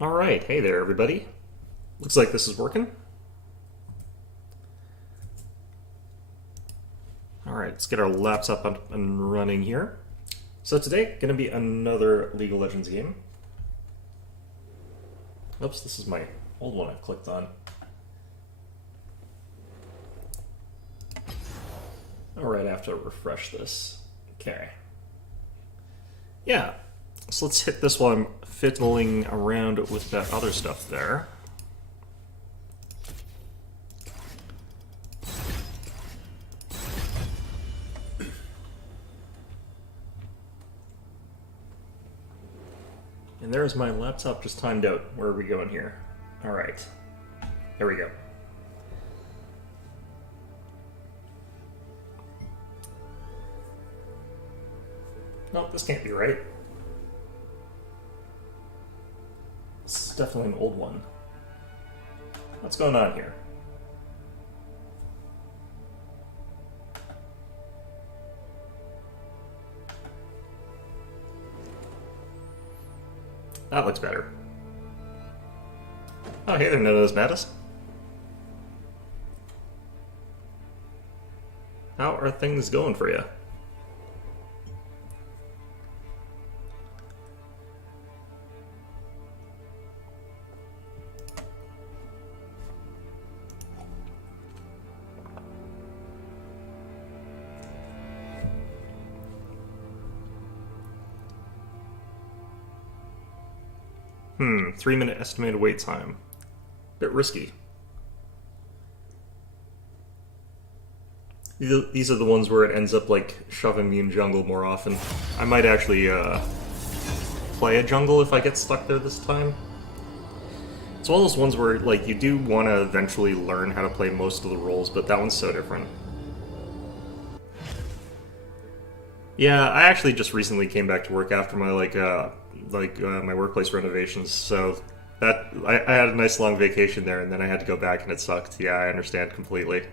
Alright, hey there everybody. Looks like this is working. Alright, let's get our laptop up and running here. So today, gonna be another League of Legends game. Oops, this is my old one I clicked on. Alright, I have to refresh this. Okay. Yeah, so let's hit this while I'm fiddling around with that other stuff there. And there's my laptop just timed out. Where are we going here? Alright. There we go. Nope, this can't be right. This is definitely an old one. What's going on here? That looks better. Oh, hey there, Notos Mattis. How are things going for you? 3-minute estimated wait time. Bit risky. These are the ones where it ends up like shoving me in jungle more often. I might actually play a jungle if I get stuck there this time. It's one of those ones where like you do want to eventually learn how to play most of the roles, but that one's so different. Yeah, I actually just recently came back to work after my my workplace renovations, so that I had a nice long vacation there, and then I had to go back, and it sucked. Yeah, I understand completely.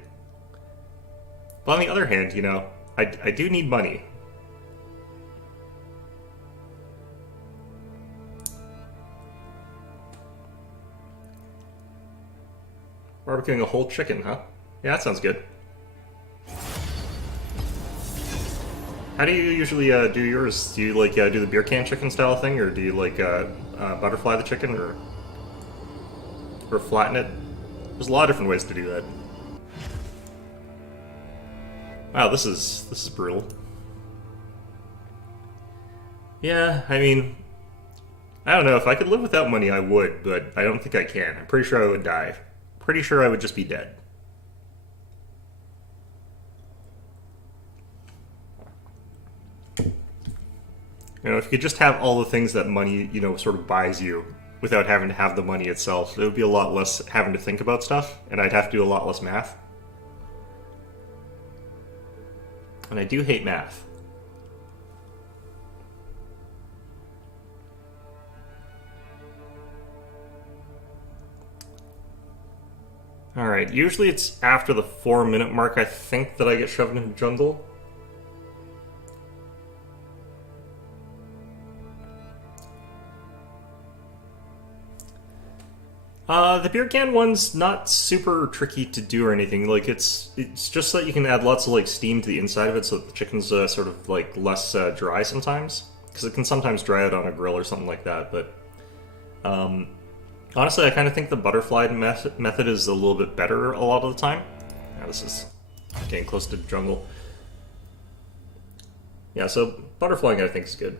But on the other hand, you know, I do need money. Barbecuing a whole chicken, huh? Yeah, that sounds good. How do you usually do yours? Do you like do the beer can chicken style thing, or do you like butterfly the chicken, or flatten it? There's a lot of different ways to do that. Wow, this is brutal. Yeah, I mean, I don't know. If I could live without money, I would, but I don't think I can. I'm pretty sure I would die. Pretty sure I would just be dead. You know, if you could just have all the things that money, you know, sort of buys you without having to have the money itself, it would be a lot less having to think about stuff, and I'd have to do a lot less math. And I do hate math. Alright, usually it's after the 4-minute mark, I think, that I get shoved into jungle. The beer can one's not super tricky to do or anything. Like it's just that you can add lots of like steam to the inside of it, so that the chicken's sort of like less dry sometimes, because it can sometimes dry out on a grill or something like that. But honestly, I kind of think the butterfly method is a little bit better a lot of the time. Yeah, this is getting close to jungle. Yeah, so butterflying I think is good.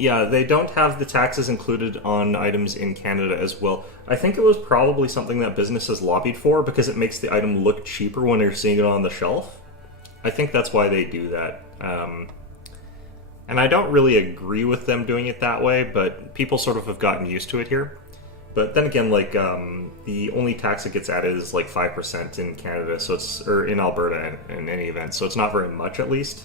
Yeah, they don't have the taxes included on items in Canada as well. I think it was probably something that businesses lobbied for because it makes the item look cheaper when you're seeing it on the shelf. I think that's why they do that. And I don't really agree with them doing it that way, but people sort of have gotten used to it here. But then again, like, the only tax that gets added is like 5% in Canada, so or in Alberta in any event, so it's not very much at least.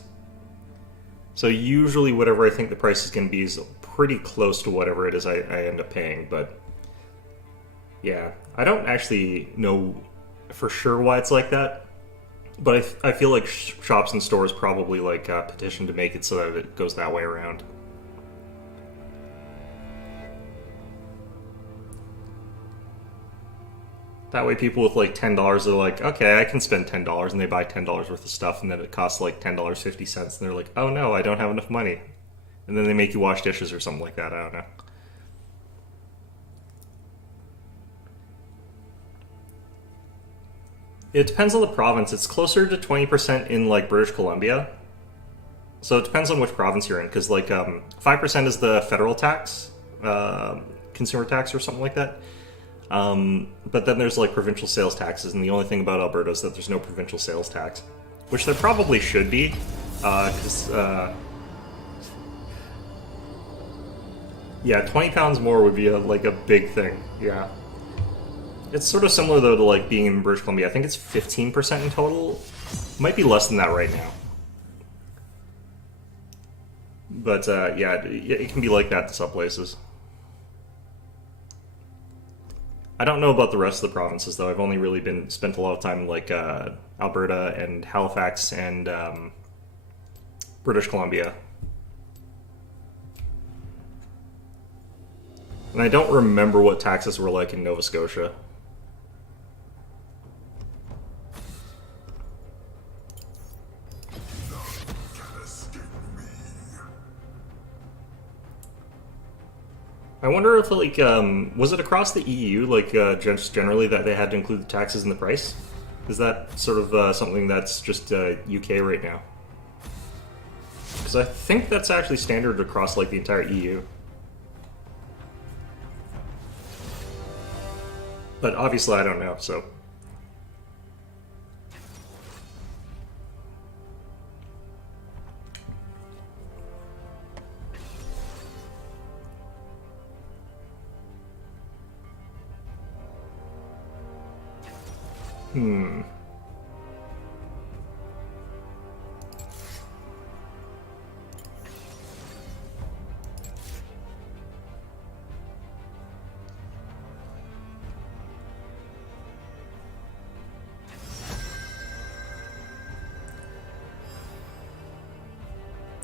So usually whatever I think the price is going to be is pretty close to whatever it is I end up paying, but yeah, I don't actually know for sure why it's like that. But I feel like shops and stores probably like petition to make it so that it goes that way around. That way, people with like $10 are like, okay, I can spend $10, and they buy $10 worth of stuff, and then it costs like $10.50, and they're like, oh no, I don't have enough money, and then they make you wash dishes or something like that. I don't know. It depends on the province. It's closer to 20% in like British Columbia. So it depends on which province you're in, because like 5% is the federal tax, consumer tax or something like that. But then there's like provincial sales taxes, and the only thing about Alberta is that there's no provincial sales tax, which there probably should be, because yeah, £20 more would be like a big thing. Yeah. It's sort of similar, though, to like being in British Columbia. I think it's 15% in total. Might be less than that right now. But yeah, it can be like that in some places. I don't know about the rest of the provinces, though. I've only really spent a lot of time in like Alberta and Halifax and British Columbia. And I don't remember what taxes were like in Nova Scotia. I wonder if, like, was it across the EU, like, just generally that they had to include the taxes in the price? Is that sort of something that's just UK right now? Because I think that's actually standard across, like, the entire EU. But obviously I don't know, so...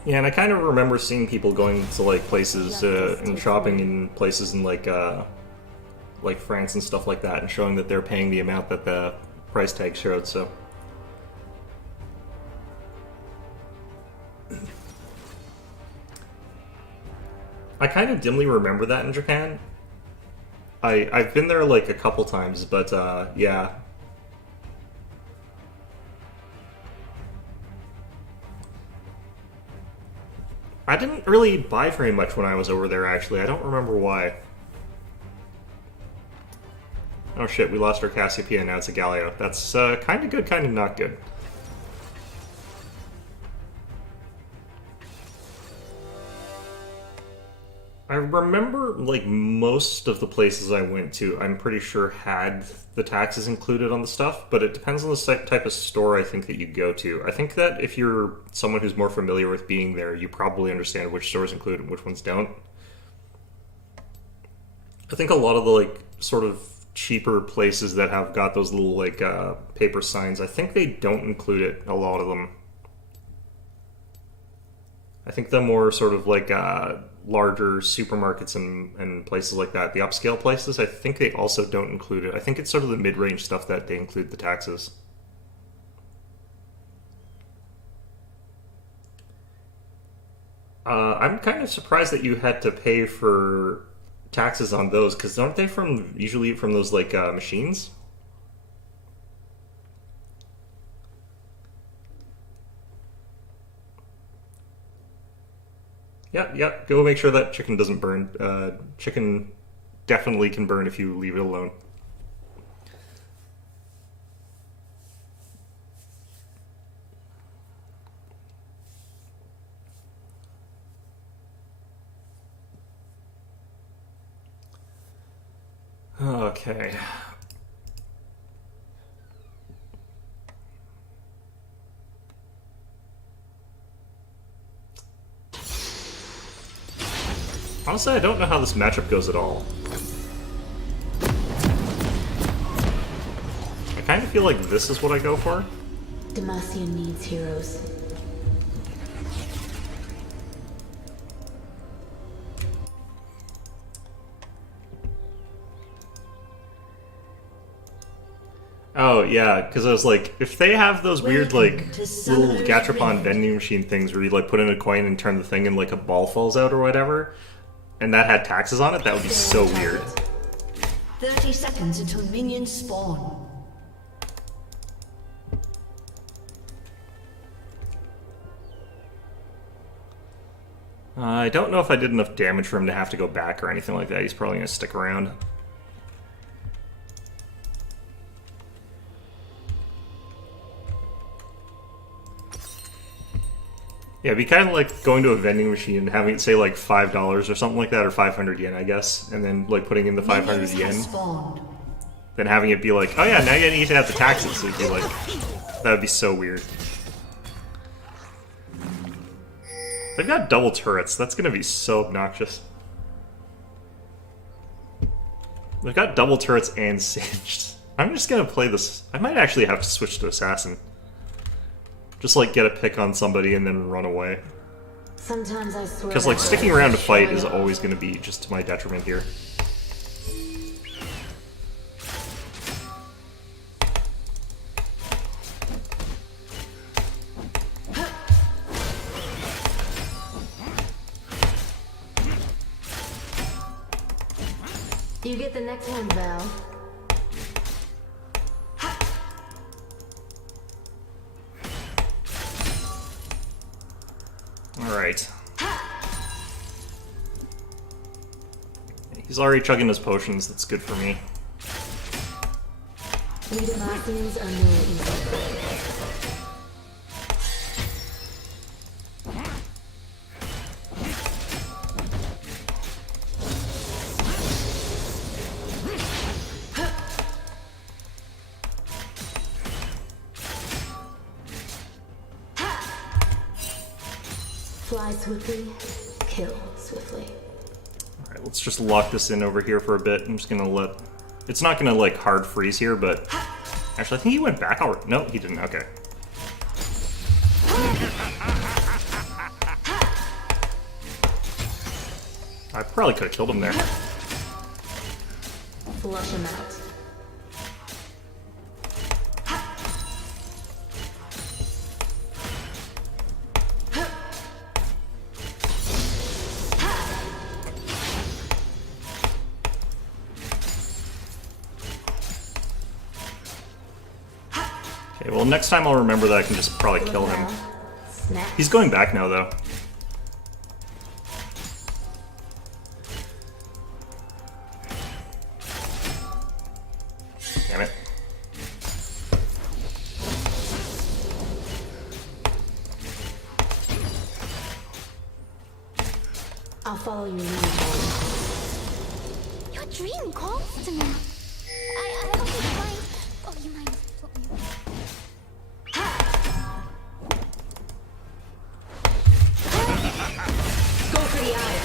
Yeah, and I kind of remember seeing people going to like places and shopping in places in like France and stuff like that, and showing that they're paying the amount that the price tag showed. So I kind of dimly remember that in Japan. I've been there like a couple times, but yeah. I didn't really buy very much when I was over there, actually. I don't remember why. Oh shit, we lost our Cassiopeia, now it's a Galio. That's kind of good, kind of not good. I remember, like, most of the places I went to, I'm pretty sure had the taxes included on the stuff, but it depends on the type of store I think that you go to. I think that if you're someone who's more familiar with being there, you probably understand which stores include and which ones don't. I think a lot of the, like, sort of cheaper places that have got those little, like, paper signs, I think they don't include it, a lot of them. I think the more sort of, like, larger supermarkets and places like that, the upscale places, I think they also don't include it. I think it's sort of the mid-range stuff that they include the taxes. I'm kind of surprised that you had to pay for taxes on those, because aren't they usually from those like machines? Yep. Go make sure that chicken doesn't burn. Chicken definitely can burn if you leave it alone. Okay. Honestly, I don't know how this matchup goes at all. I kind of feel like this is what I go for. Demacia needs heroes. Oh, yeah, because I was like, if they have those weird, like, little gachapon vending machine things where you, like, put in a coin and turn the thing and, like, a ball falls out or whatever, and that had taxes on it, that would be so weird. 30 seconds until minions spawn. I don't know if I did enough damage for him to have to go back or anything like that. He's probably going to stick around. Yeah, it'd be kind of like going to a vending machine and having it say like $5 or something like that, or 500 yen, I guess, and then like putting in the 500 yen. Then having it be like, oh yeah, now you need to have the taxes. So it'd be like, that would be so weird. They've got double turrets. That's going to be so obnoxious. They've got double turrets and singed. I'm just going to play this. I might actually have to switch to assassin. Just like get a pick on somebody and then run away. Sometimes I swear. Because like sticking around to fight is always going to be just to my detriment here. You get the next one, Val. Alright. He's already chugging his potions, that's good for me. We Demacians are no easy. Fly swiftly, kill swiftly. Alright, let's just lock this in over here for a bit. I'm just gonna let... It's not gonna, like, hard freeze here, but... Actually, I think he went back already. No, he didn't. Okay. I probably could have killed him there. Flush him out. Okay, well, next time I'll remember that I can just probably kill him. He's going back now, though. Damn it. I'll follow you. Your dream calls to me. I hope you mind. Oh, you mind? Go for the eye.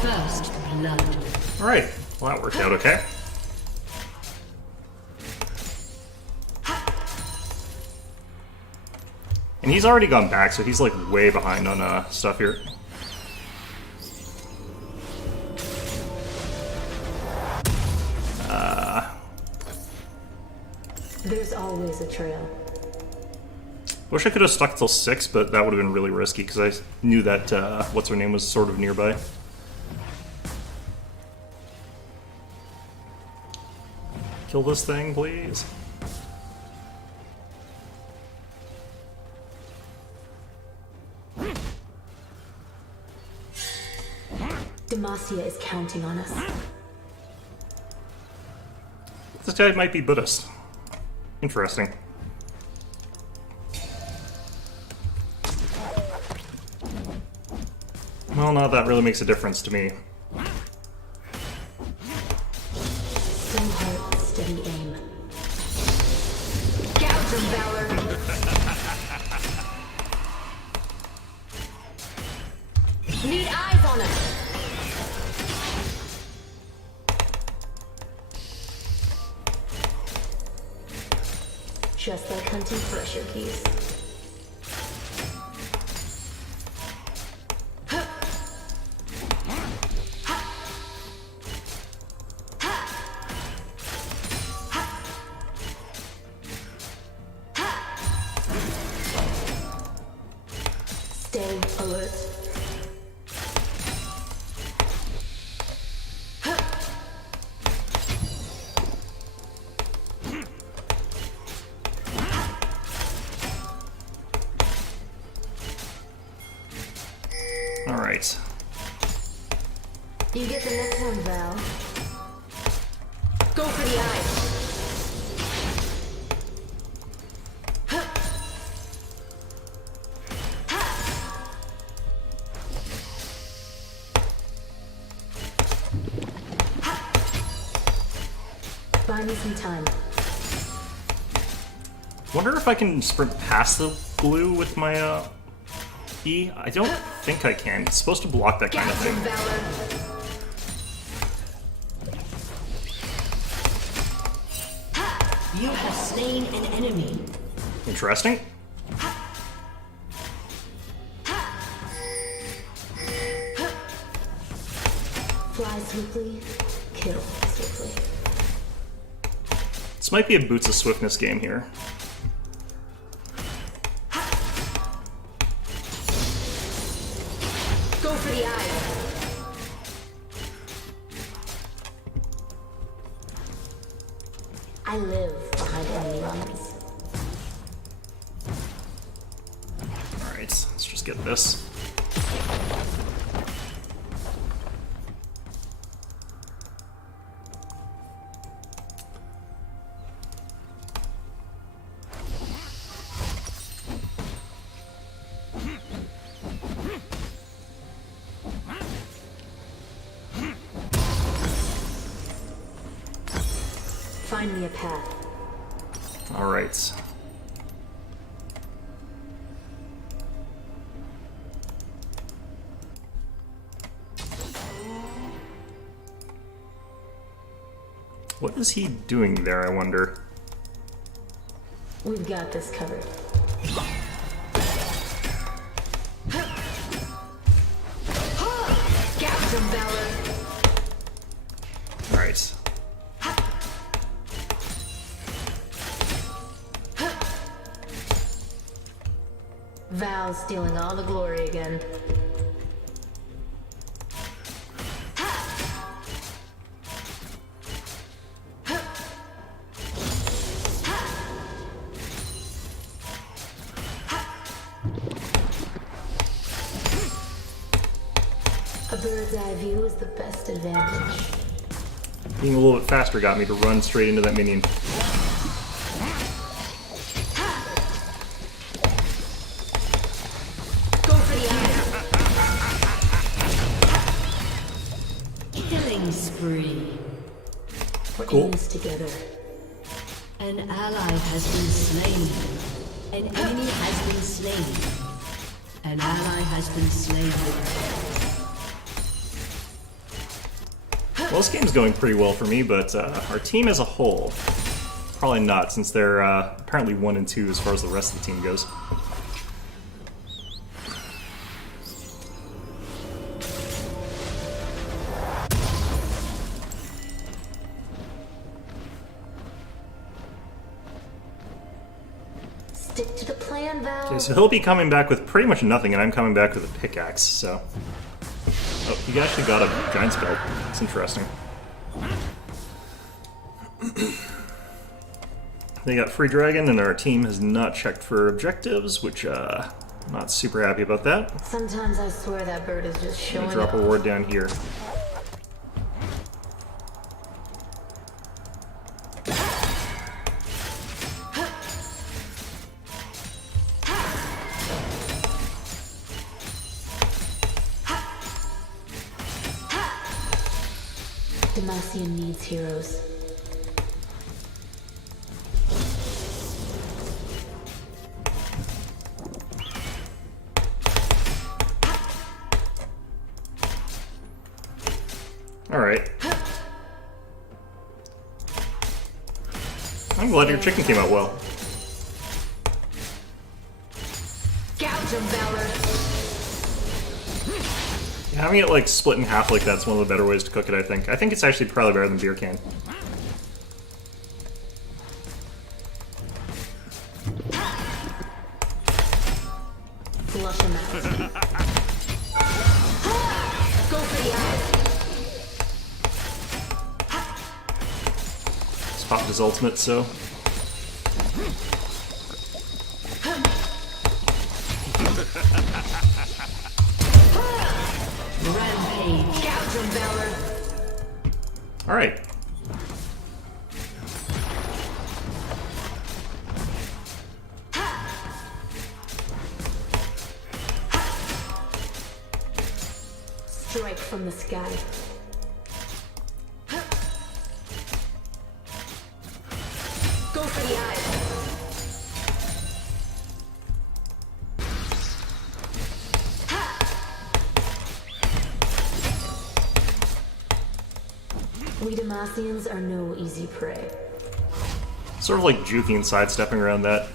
First blood. Alright, well that worked out okay. And he's already gone back, so he's like way behind on stuff here. There's always a trail. Wish I could have stuck till 6, but that would have been really risky because I knew that what's her name was sort of nearby. Kill this thing, please. Demacia is counting on us. This guy might be Buddhist. Interesting. Well, no, that really makes a difference to me. Steady heart, steady aim. Gouge him, Valor! Need eyes on us! Just like hunting pressure keys. Stay alert. All right. You get the next one, Val. Go for the eyes. Buy me some time. Wonder if I can sprint past the blue with my E? I don't think I can. It's supposed to block that kind of Captain thing. Valor. You have slain an enemy. Interesting. Fly swiftly, kill swiftly. This might be a Boots of Swiftness game here. Go for the eyes. I live behind enemy lines. Alright, let's just get this. Find me a path. Alright. What is he doing there, I wonder? We've got this covered. Captain Valor. Alright. Val's stealing all the glory again. A bird's eye view is the best advantage. Being a little bit faster got me to run straight into that minion. Go for the eye. Killing spree. We're Cool. in this together. An ally has been slain. An enemy has been slain. An ally has been slain. Well, this game's going pretty well for me, but our team as a whole, probably not, since they're apparently 1 and 2 as far as the rest of the team goes. Stick to the plan, Val. Okay, so he'll be coming back with pretty much nothing, and I'm coming back with a pickaxe, so... Oh, he actually got a giant spell. That's interesting. They got free dragon, and our team has not checked for objectives, which, I'm not super happy about that. Sometimes I swear that bird is just I'm showing gonna drop a up. ward down here. Demacia needs heroes. Alright. I'm glad your chicken came out well. Having it like split in half like that's one of the better ways to cook it, I think. I think it's actually probably better than beer can. Flush him out. Go for the eye. Just popped his ultimate, so. Rampage. Gouge him, Valor. Alright. Strike from the sky. Go for the eye. We Demacians are no easy prey. Sort of like juking and sidestepping around that.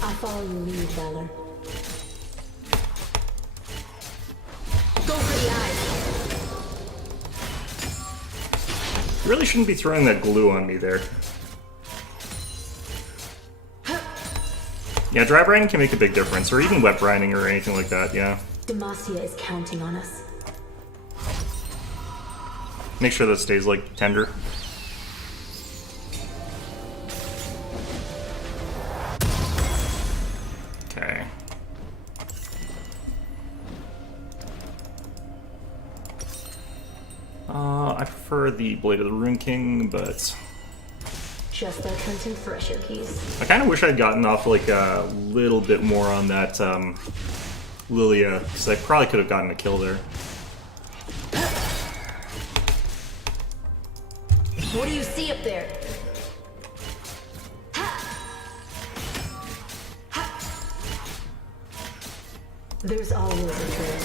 I'll follow your lead, Valor. Go for the eye. You really shouldn't be throwing that glue on me there. Yeah, dry brining can make a big difference, or even wet brining or anything like that, yeah. Demacia is counting on us. Make sure that stays, like, tender. Okay. I prefer the Blade of the Rune King, but Just like hunting fresher keys. I kind of wish I'd gotten off like a little bit more on that Lilia, because I probably could have gotten a kill there. What do you see up there? There's always a trail.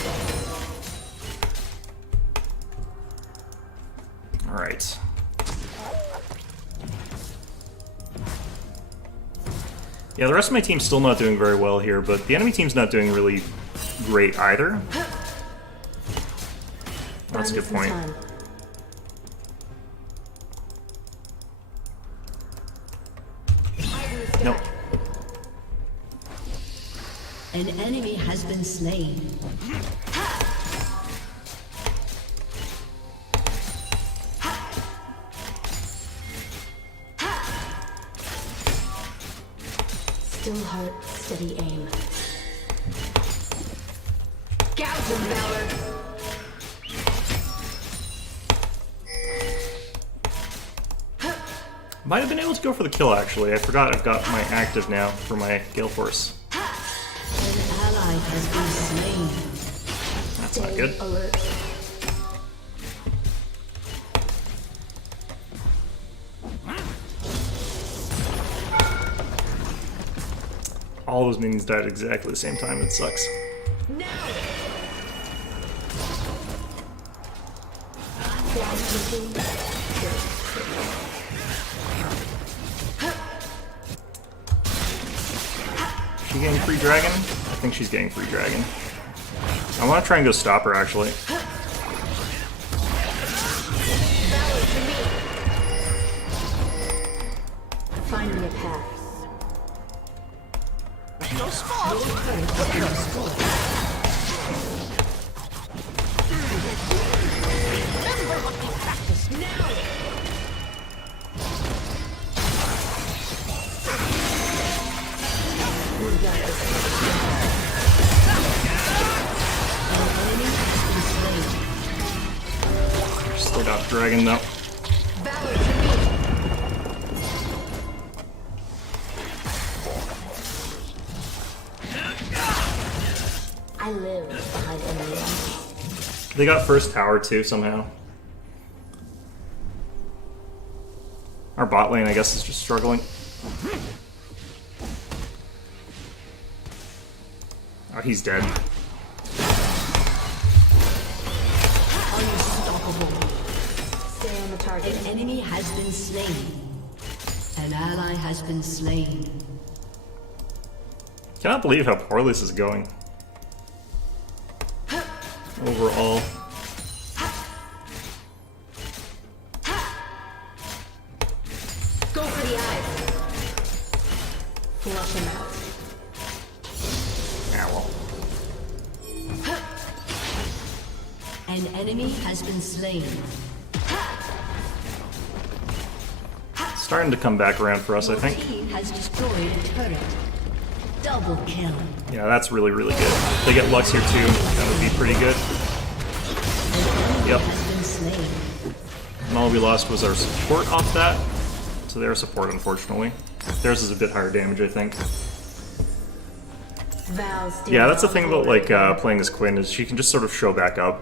Alright. Yeah, the rest of my team's still not doing very well here, but the enemy team's not doing really great either. That's a good point. Nope. An enemy has been slain. Still heart, steady aim. Gouge him, Valor! Might have been able to go for the kill, actually. I forgot I've got my active now for my Gale Force. An ally has been slain. That's not good. Alert. All those minions died at exactly the same time. It sucks. Now! She getting free dragon? I think she's getting free dragon. I want to try and go stop her, actually. Find me a path. Still got dragon, though. Valor to me! I live behind enemy lines. They got first tower, too, somehow. Our bot lane, I guess, is just struggling. Oh, he's dead. target. An enemy has been slain. An ally has been slain. Cannot believe how poorly this is going. Overall. Go for the eyes. Flush him out. Ah, well. An enemy has been slain. Starting to come back around for us, I think. Your team has destroyed a turret. Double kill. Yeah, that's really, really good. If they get Lux here too, that would be pretty good. Yep. Has been slain. And all we lost was our support off that. So their support, unfortunately. Theirs is a bit higher damage, I think. Val's Yeah, that's the thing about like playing as Quinn, is she can just sort of show back up.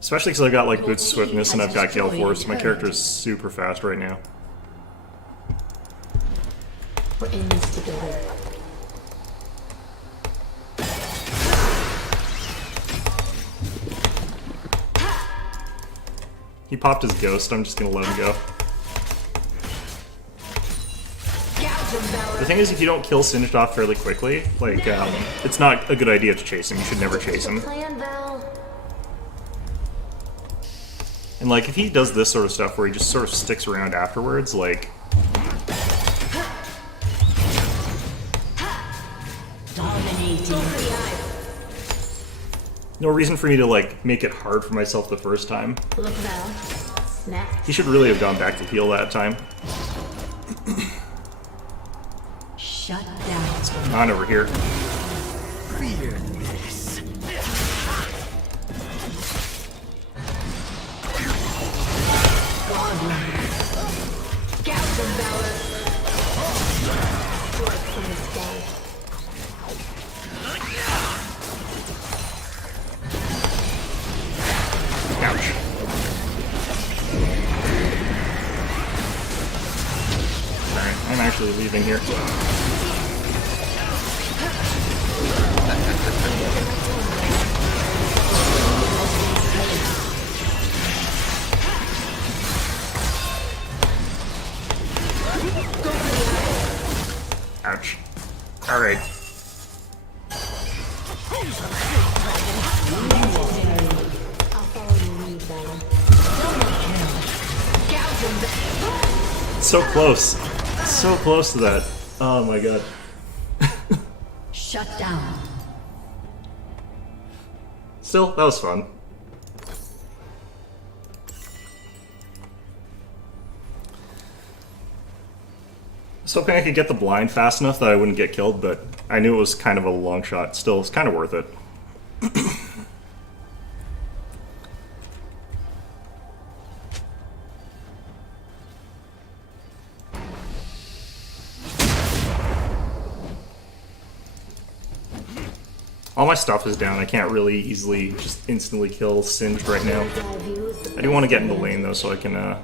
Especially because I've got like Boots of Swiftness and I've got Gale Force. My character is super fast right now. We're in this together. He popped his ghost, I'm just gonna let him go. The thing is, if you don't kill Singed off fairly quickly, like, it's not a good idea to chase him. You should never chase him. Plan, Val. And like, if he does this sort of stuff where he just sort of sticks around afterwards, like... Dominating. No reason for me to like make it hard for myself the first time. Look, Val. Snap. He should really have gone back to heal that time. Shut down. On over here. Gouge him, Valor. Strike from the sky. Ouch. Alright, I'm actually leaving here. Ouch. Alright. I'll follow your lead, Valor. So close. So close to that. Oh my god. Shut down. Still, that was fun. I was hoping I could get the blind fast enough that I wouldn't get killed, but I knew it was kind of a long shot. Still, it's kind of worth it. All my stuff is down. I can't really easily just instantly kill Singed right now. I do want to get into lane though, so I can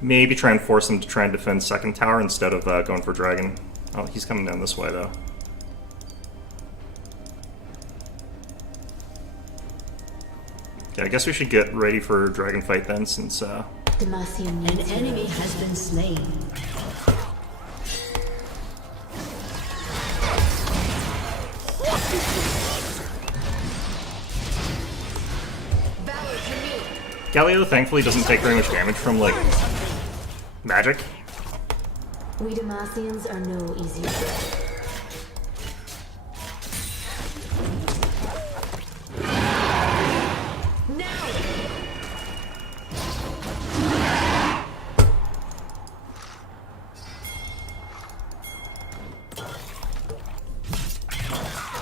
maybe try and force him to try and defend second tower instead of going for dragon. Oh, he's coming down this way though. Okay, I guess we should get ready for dragon fight then, since Demacian An needs you. enemy has been slain. Galio thankfully doesn't take very much damage from like magic. We Demacians are no easy prey.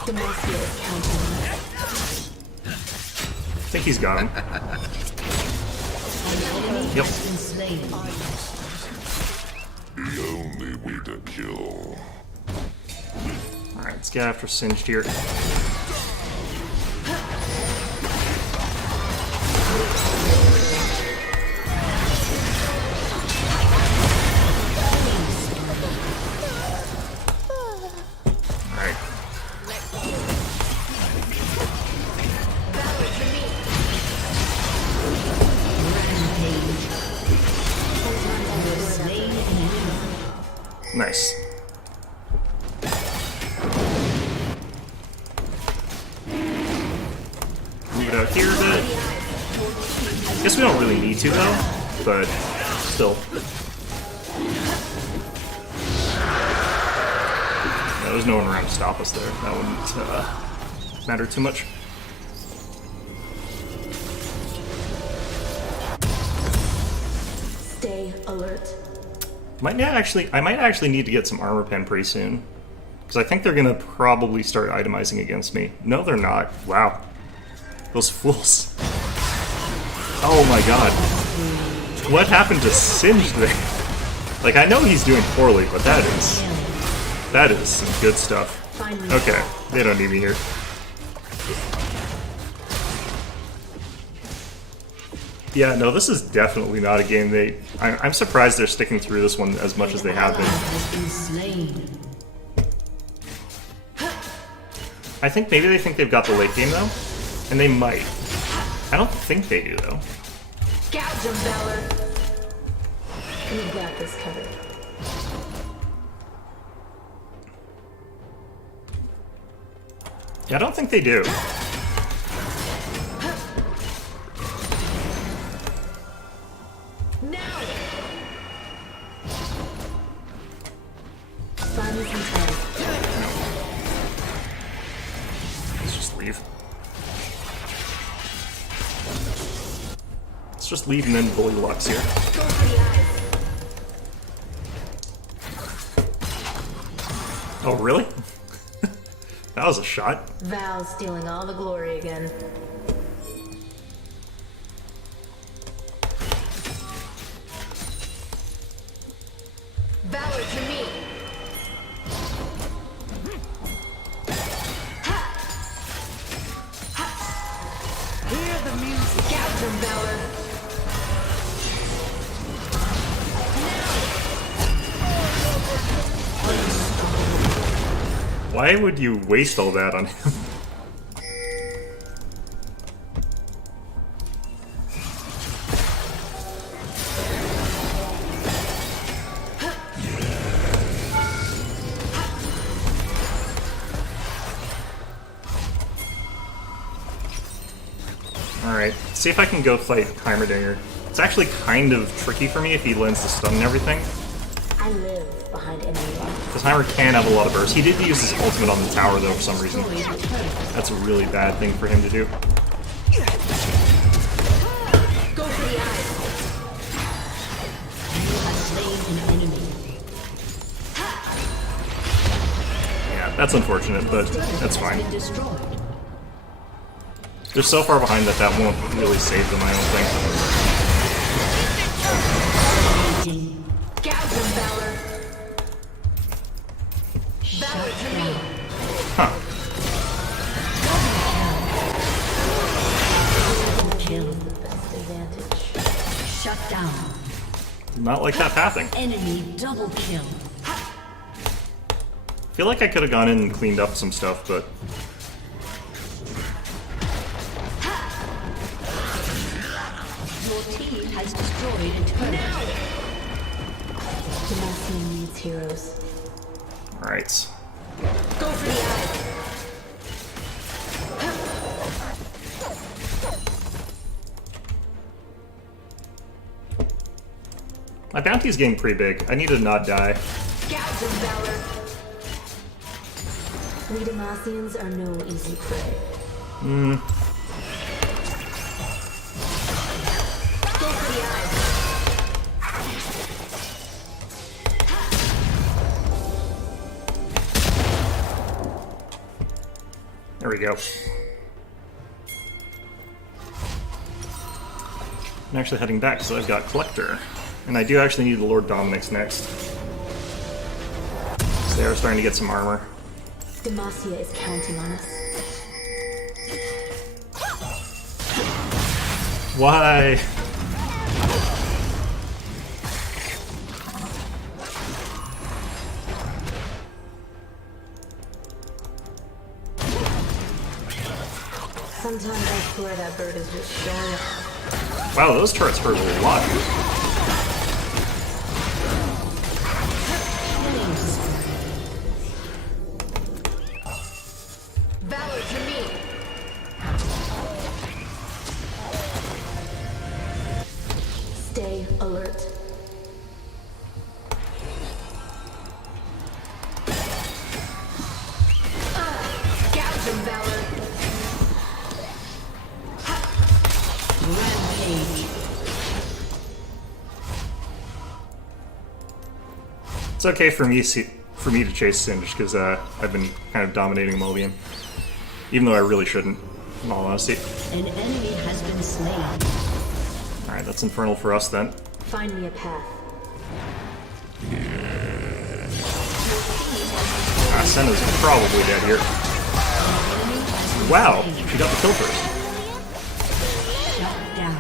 Demacia is counting. I think he's got him. Yep. Has been slain. The only way to kill. Alright, let's get after Singed here. Alright. Nice. Move it out here a bit. Guess we don't really need to though, but still. Yeah, there's no one around to stop us there. That wouldn't matter too much. Stay alert. I might actually need to get some armor pen pretty soon. Because I think they're going to probably start itemizing against me. No, they're not. Wow. Those fools. Oh my god. What happened to Singe there? Like, I know he's doing poorly, but that is some good stuff. Okay, they don't need me here. Yeah, no, this is definitely not a game I'm surprised they're sticking through this one as much as they have been. I think maybe they think they've got the late game though, and they might. I don't think they do though. Gouge them, Valor. We've got this covered. Yeah, I don't think they do. Now! Find me some time. Let's just leave. Let's just leave and then bully Lux here. Go for the eyes. Oh, really? That was a shot. Val's stealing all the glory again. Valor to me. Hear the music. Gouge them, Valor. Why would you waste all that on him? Alright, see if I can go fight Heimerdinger. It's actually kind of tricky for me if he lends the stun and everything. I live behind enemy lines. Because Heimer can have a lot of burst. He did use his ultimate on the tower though for some reason. That's a really bad thing for him to do. Go for the eyes. You have slain an enemy. Yeah, that's unfortunate, but that's fine. Been destroyed. They're so far behind that that won't really save them, I don't think. Gouge them, Valor. Valor to me. Huh. Kill. Best advantage. Shut down. Not like that pathing. Enemy double kill. I feel like I could have gone in and cleaned up some stuff, but Your team has destroyed a turret. Demacian needs heroes. alright. Go for the eyes. My bounty's getting pretty big. I need to not die. Gouge them, Valor. We Demacians are no easy prey. Go for the eyes. There we go. I'm actually heading back, so I've got Collector. And I do actually need the Lord Dominic's next. So they are starting to get some armor. Demacia is counting on us. Why? Sometimes I swear that bird is just showing off. Wow, those turrets hurt a lot. It's okay for me to chase Singed because I've been kind of dominating Mulligan, even though I really shouldn't. In all honesty. An enemy has been slain. All right, that's Infernal for us then. Find me a path. Senna's probably dead here. Wow, she got the kill first. Shut down.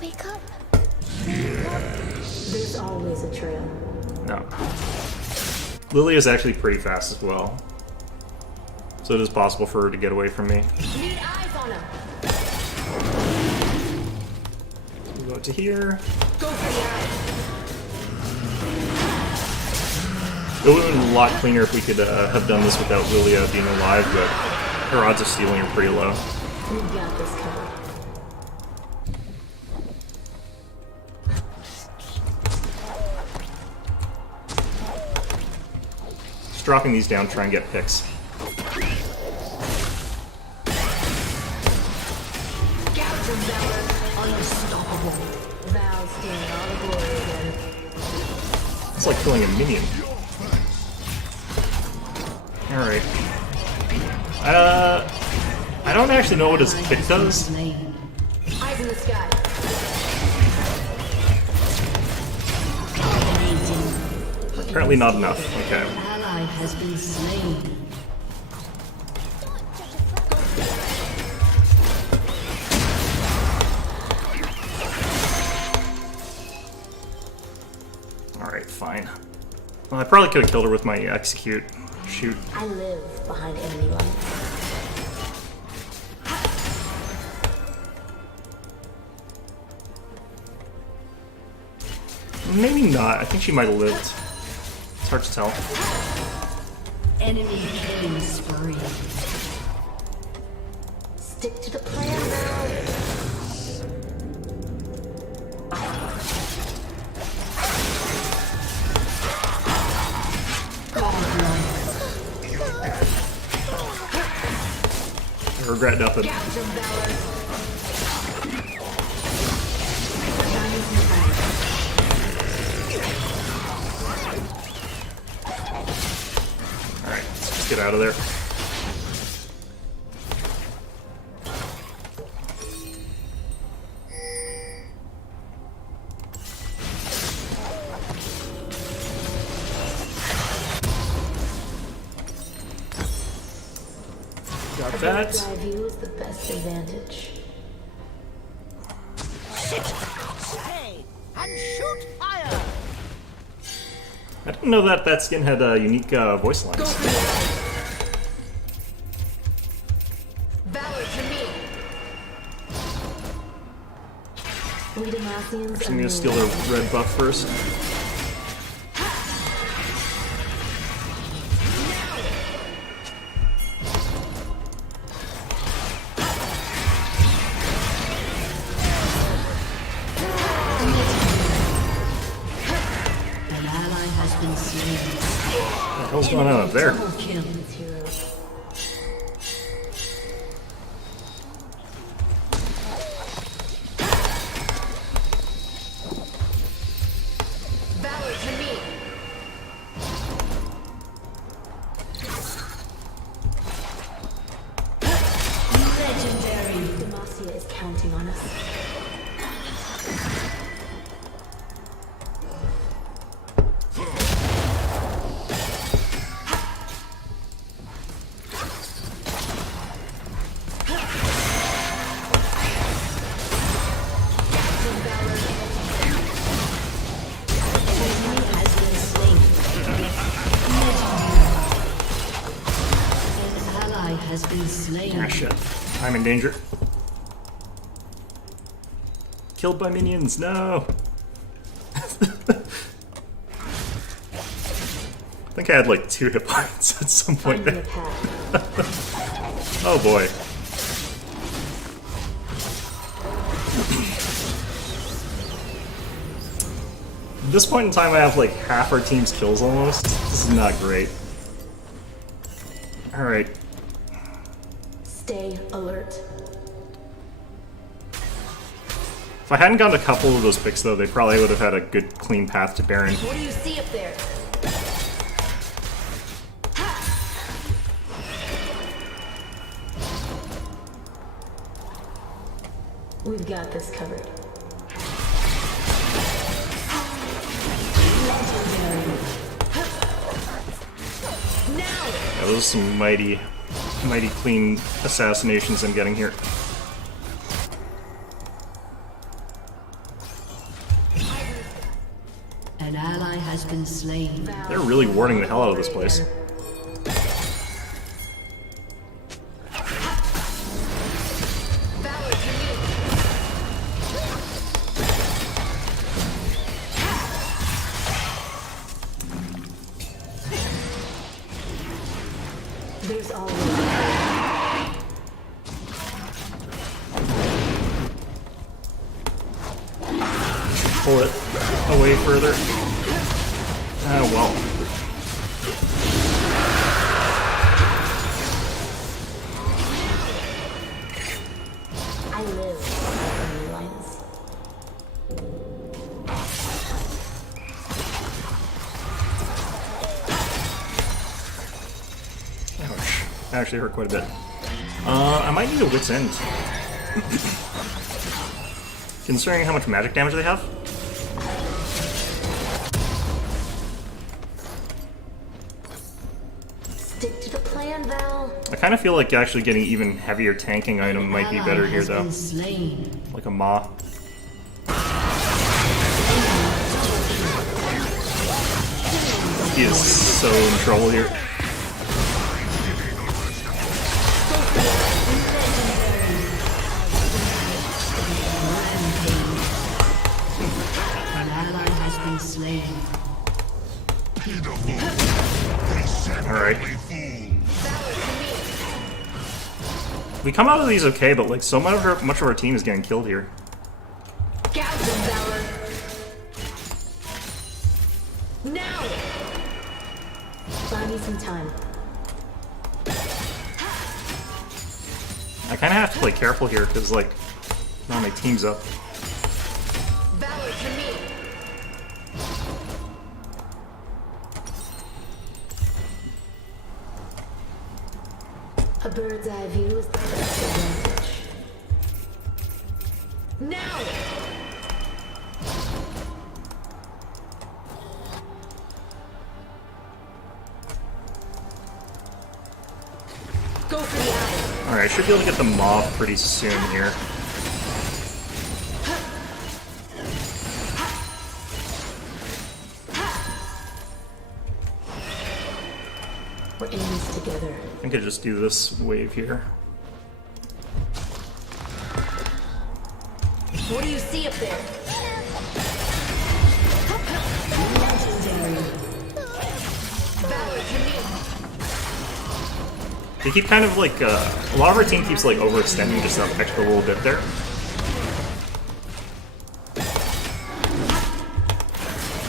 Wake up. There's always a trail. No. Lily is actually pretty fast as well. So it is possible for her to get away from me. Need eyes on him. We'll go to here. Go for the eyes. It would have been a lot cleaner if we could have done this without Lilia being alive, but her odds of stealing are pretty low. We got this covered. Just dropping these down, try and get picks. Gouge of Valor. Unstoppable. Val's stealing all the glory again. It's like killing a minion. Alright. I don't actually know what his pick does. Slain. Eyes in the sky. Apparently not enough. Okay. An ally has been slain. Alright, fine. Well, I probably could have killed her with my execute. Shoot. I live behind enemy lines. Maybe not. I think she might have lived. It's hard to tell. Enemy killing spree. Stick to the plan now. I regret nothing. Gouge of Valor. Alright, let's just get out of there. Got that. Drive you is the best advantage. Stay and shoot fire! I didn't know that that skin had unique voice Go lines. for the eyes. Valor to me. We Demacians I'm gonna steal the red buff first. An ally has been slain. What the hell's going on up there? Double kill. heroes. Valor to me. Legendary. Demacia is counting on us. Enemy has been slain. Legendary. An ally has been slain. Ah, shit. I'm in danger. Killed by minions, no! I think I had like 2 hit points at some point Find me a there. path. Oh boy. At this point in time, I have like half our team's kills almost. This is not great. Alright. Stay alert. If I hadn't gotten a couple of those picks, though, they probably would have had a good, clean path to Baron. What do you see up there? We've got this covered. Yeah, those are some mighty clean assassinations I'm getting here. An ally has been slain. They're really warding the hell out of this place. There's always Pull it away further. Oh well. I live on the lines. Ouch. That actually hurt quite a bit. I might need a Wit's End. Considering how much magic damage they have. Stick to the plan, Val. I kind of feel like actually getting even heavier tanking item might be better here, Has though. been slain. Like a Maw. He is so in trouble here. An ally has been slain. Alright. We come out of these okay, but like so much of our team is getting killed here. Gouge them, Valor. Now! Buy me some time. I kind of have to play careful here because like now my team's up. Valor to me. A bird's eye view is the best advantage. Now! Go for the eye. Alright, I should be able to get the Maw pretty soon here. We're in this together. I think I just do this wave here. What do you see up there? Valor to me. They keep kind of like, a lot of our team keeps like overextending just that extra little bit there.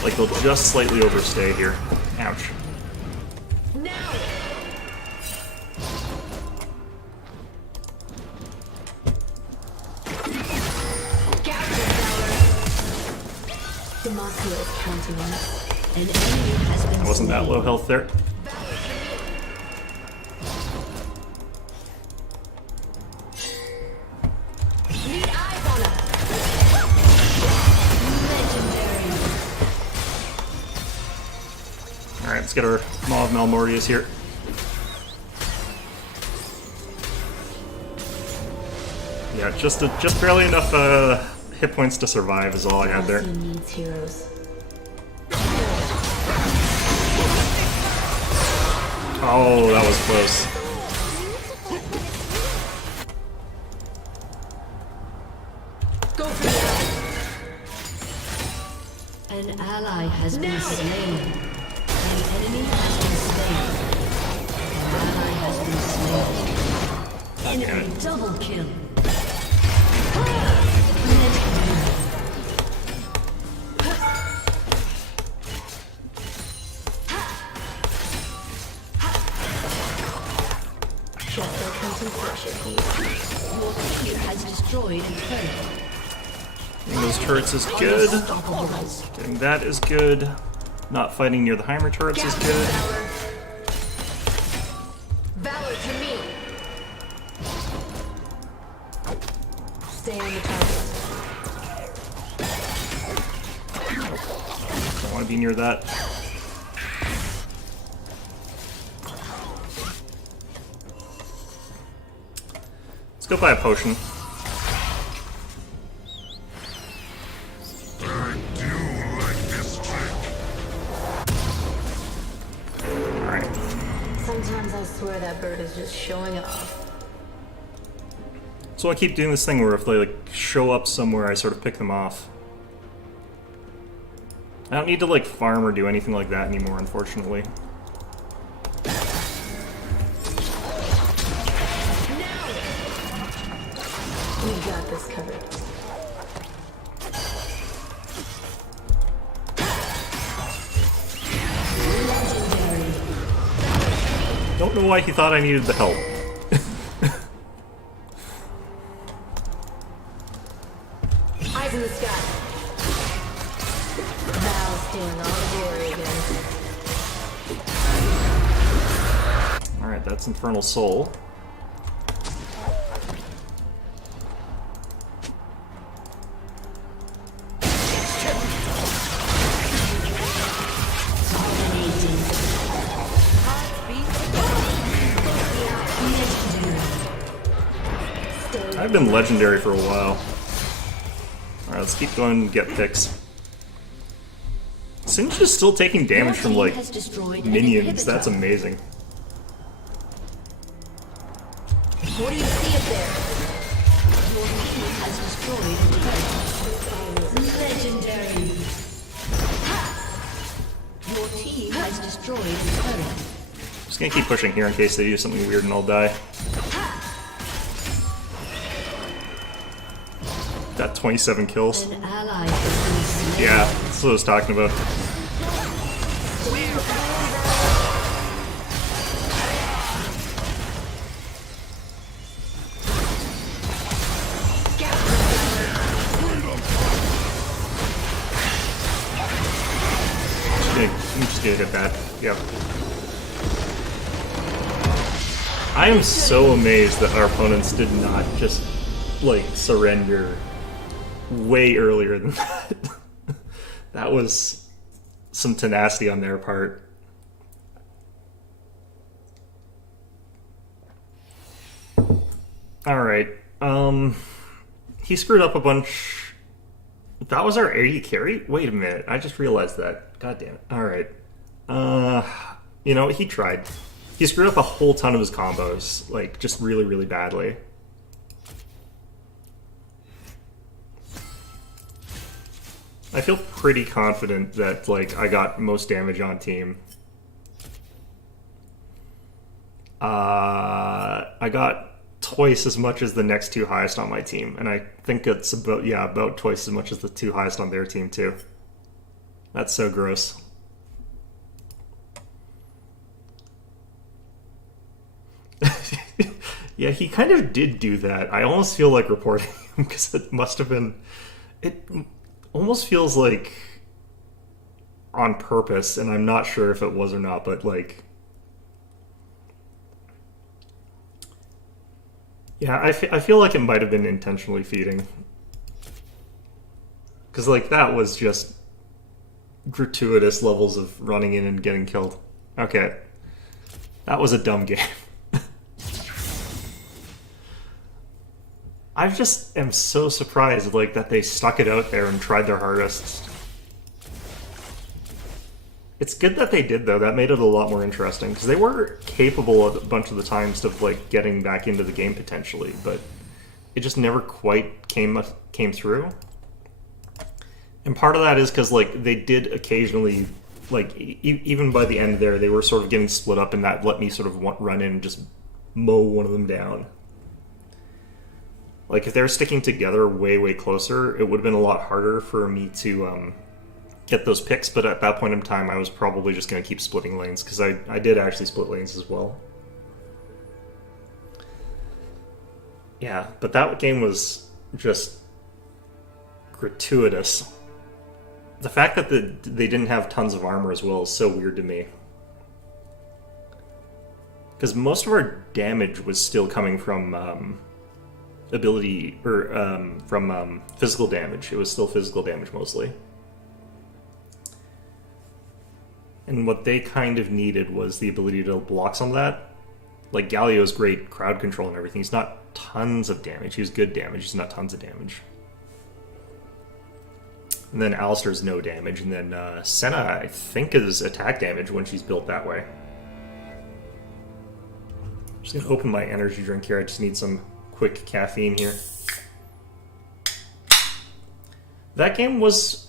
Like they'll just slightly overstay here. Ouch. Now! Demacia is counting on us. An enemy has been I wasn't that slain. low health there. Need eyes on us. Alright, let's get our Maw of Malmortius here. Yeah, just barely enough hit points to survive is all I had there. Demacia needs heroes. Oh, that was close. Go for the eye. An ally has been Now. slain. An enemy has been slain. An ally has been slain. Enemy double kill. Just like contemplation. Your team has destroyed a turret. Getting those turrets is good. Getting that is good. Not fighting near the Heimer turrets is good. Valor to me. Stay on the target. Don't want to be near that. Let's go buy a potion. Alright. Sometimes I swear that bird is just showing off. So I keep doing this thing where if they like show up somewhere, I sort of pick them off. I don't need to like farm or do anything like that anymore, unfortunately. We got this covered. Don't know why he thought I needed the help. Eyes in the sky. Val stealing all the glory again. Alright, that's Infernal Soul. I've been legendary for a while. Alright, let's keep going and get picks. Singe is still taking damage from, like, minions. That's amazing. What do you see up there? Your team has destroyed the turret. Legendary. Your team has destroyed the turret. Just gonna keep pushing here in case they do something weird and I'll die. Got 27 kills. An ally has been slain. Yeah, that's what I was talking about. I'm just gonna hit that. Yep. I am so amazed that our opponents did not just, like, surrender way earlier than that. That was some tenacity on their part. Alright, he screwed up a bunch. That was our AD carry? Wait a minute, I just realized that. God damn it. Alright. You know, he tried. He screwed up a whole ton of his combos, like, just really, really badly. I feel pretty confident that, like, I got most damage on team. I got twice as much as the next two highest on my team, and I think it's about, yeah, about twice as much as the two highest on their team, too. That's so gross. Yeah, he kind of did do that. I almost feel like reporting him, because it must have been... It almost feels like on purpose, and I'm not sure if it was or not, but, like... Yeah, I feel like it might have been intentionally feeding. Because, like, that was just gratuitous levels of running in and getting killed. Okay. That was a dumb game. I just am so surprised, like, that they stuck it out there and tried their hardest. It's good that they did, though. That made it a lot more interesting, because they were capable a bunch of the times of, like, getting back into the game potentially, but it just never quite came through. And part of that is because, like, they did occasionally, like, even by the end there, they were sort of getting split up, and that let me sort of run in and just mow one of them down. Like, if they were sticking together way, way closer, it would have been a lot harder for me to get those picks, but at that point in time, I was probably just going to keep splitting lanes, because I did actually split lanes as well. Yeah, but that game was just gratuitous. The fact that they didn't have tons of armor as well is so weird to me. Because most of our damage was still coming from ability, or from physical damage. It was still physical damage mostly. And what they kind of needed was the ability to block some of that. Like, Galio's great crowd control and everything. He's not tons of damage. He's good damage. He's not tons of damage. And then Alistair's no damage. And then Senna, I think, is attack damage when she's built that way. I'm just going to open my energy drink here. I just need some quick caffeine here. That game was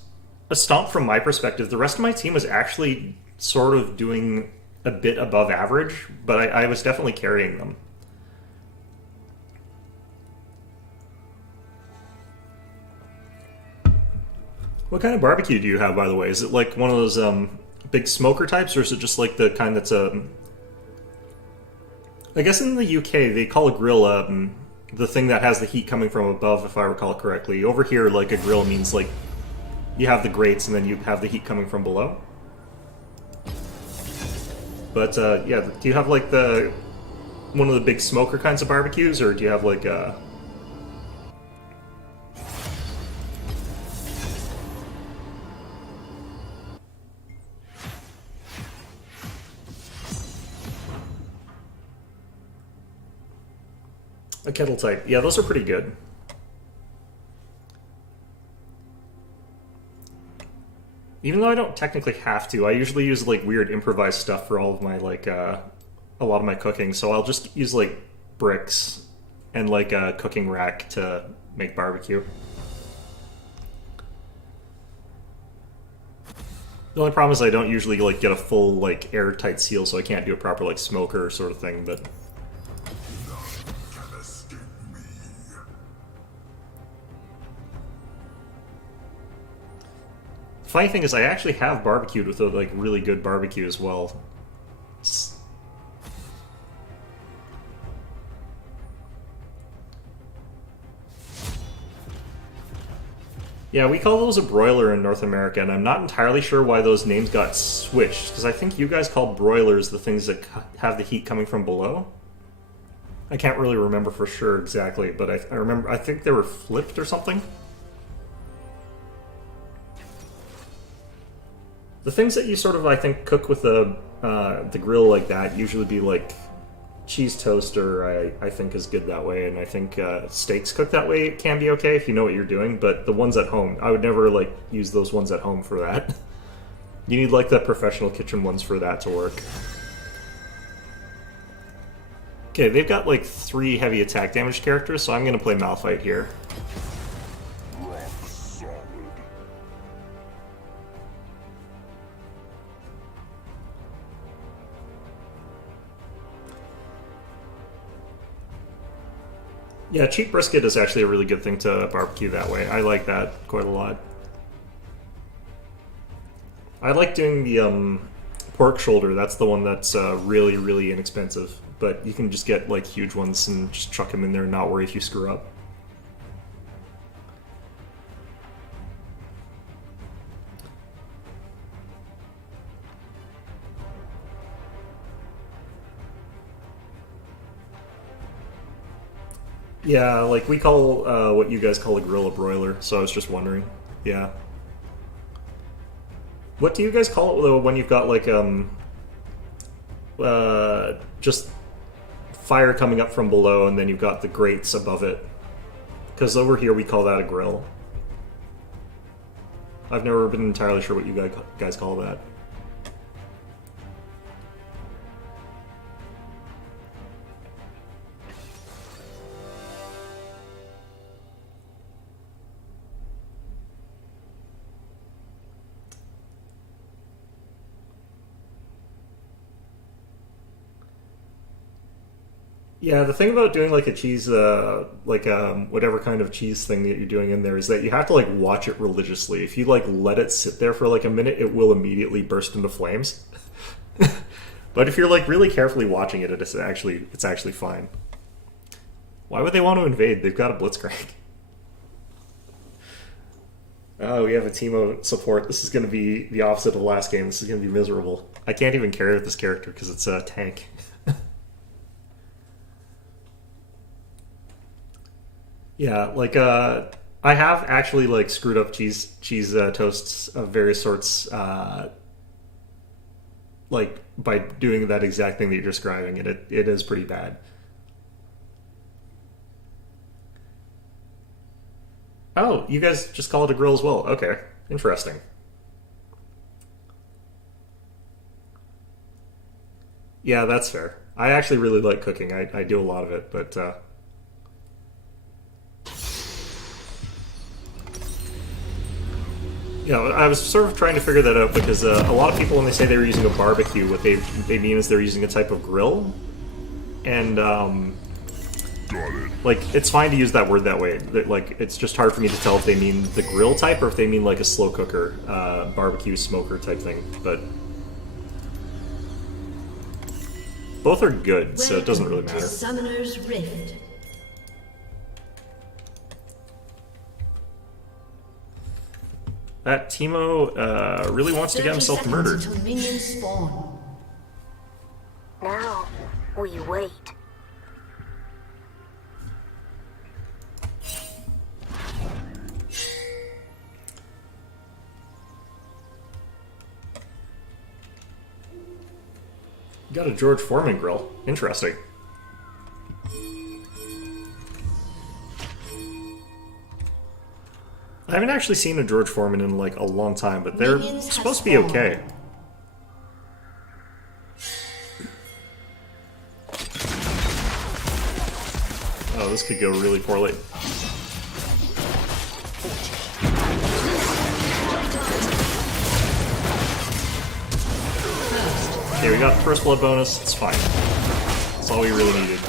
a stomp from my perspective. The rest of my team was actually sort of doing a bit above average, but I was definitely carrying them. What kind of barbecue do you have, by the way? Is it like one of those big smoker types, or is it just like the kind that's I guess in the UK they call a grill the thing that has the heat coming from above, if I recall correctly. Over here, like, a grill means like you have the grates and then you have the heat coming from below. But yeah, do you have like one of the big smoker kinds of barbecues, or do you have like a kettle type? Yeah, those are pretty good. Even though I don't technically have to, I usually use like weird improvised stuff for all of my like a lot of my cooking. So I'll just use like bricks and like a cooking rack to make barbecue. The only problem is I don't usually like get a full like airtight seal, so I can't do a proper like smoker sort of thing. But funny thing is, I actually have barbecued with a like really good barbecue as well. Yeah, we call those a broiler in North America, and I'm not entirely sure why those names got switched, because I think you guys call broilers the things that have the heat coming from below. I can't really remember for sure exactly, but I remember, I think they were flipped or something. The things that you sort of, I think, cook with the grill like that usually be like cheese toaster, I think is good that way, and I think steaks cooked that way can be okay if you know what you're doing, but the ones at home, I would never like use those ones at home for that. You need like the professional kitchen ones for that to work. Okay, they've got like 3 heavy attack damage characters, so I'm going to play Malphite here. Yeah, cheap brisket is actually a really good thing to barbecue that way. I like that quite a lot. I like doing the pork shoulder. That's the one that's really, really inexpensive. But you can just get like huge ones and just chuck them in there and not worry if you screw up. Yeah, like we call what you guys call a grill a broiler, so I was just wondering. Yeah. What do you guys call it though when you've got like just fire coming up from below and then you've got the grates above it? Because over here we call that a grill. I've never been entirely sure what you guys call that. Yeah, the thing about doing like a cheese, whatever kind of cheese thing that you're doing in there is that you have to like watch it religiously. If you like let it sit there for like a minute, it will immediately burst into flames. But if you're like really carefully watching it, it's actually fine. Why would they want to invade? They've got a blitzcrank. Oh, we have a Teemo support. This is going to be the opposite of the last game. This is going to be miserable. I can't even carry with this character because it's a tank. Yeah, like, I have actually, like, screwed up cheese toasts of various sorts, like, by doing that exact thing that you're describing, and it is pretty bad. Oh, you guys just call it a grill as well. Okay, interesting. Yeah, that's fair. I actually really like cooking. I do a lot of it, but you know, I was sort of trying to figure that out because a lot of people, when they say they were using a barbecue, what they mean is they're using a type of grill, and like, it's fine to use that word that way. Like, it's just hard for me to tell if they mean the grill type or if they mean like a slow cooker, barbecue smoker type thing. But both are good, so it doesn't really Welcome matter. to Summoner's Rift. That Teemo really wants to get 30 himself seconds murdered. until minions spawn. Now we wait. Got a George Foreman grill. Interesting. I haven't actually seen a George Foreman in like a long time, but they're Minions have supposed to be spawned. okay. Oh, this could go really poorly. Okay, we got the first blood bonus. It's fine. That's all we really needed.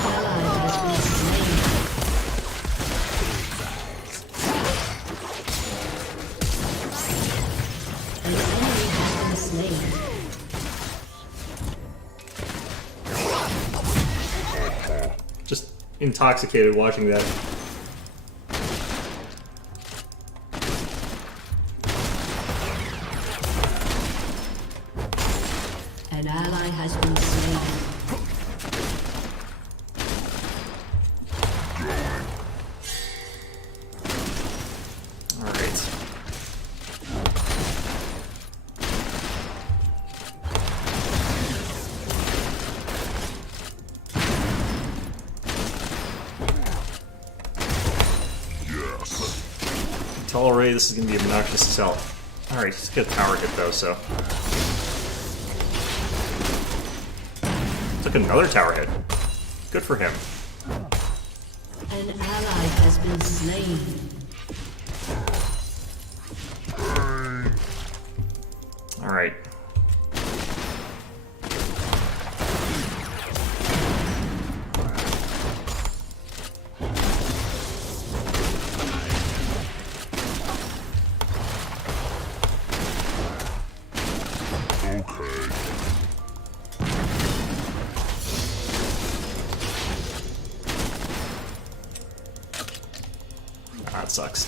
Ally has been slain. An enemy has been slain. Just intoxicated watching that. An ally has been slain. Alright. Tell already this is going to be obnoxious as hell. Alright, he's got a tower hit though, so. Took another tower hit. Good for him. An ally has been slain. Alright. Okay. That sucks.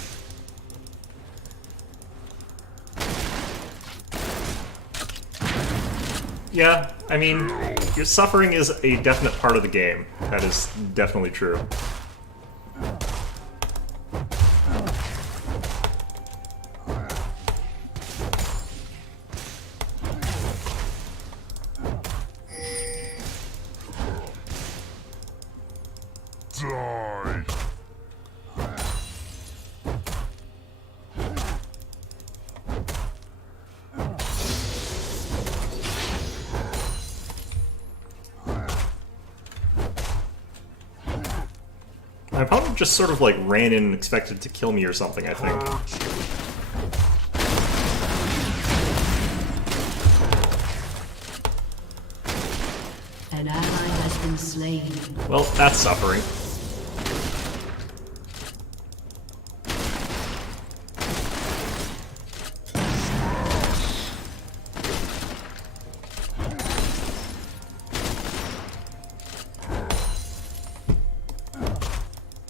Yeah, I mean, your suffering is a definite part of the game. That is definitely true. Die. My opponent just sort of like ran in and expected to kill me or something, I think. An ally has been slain. Well, that's suffering.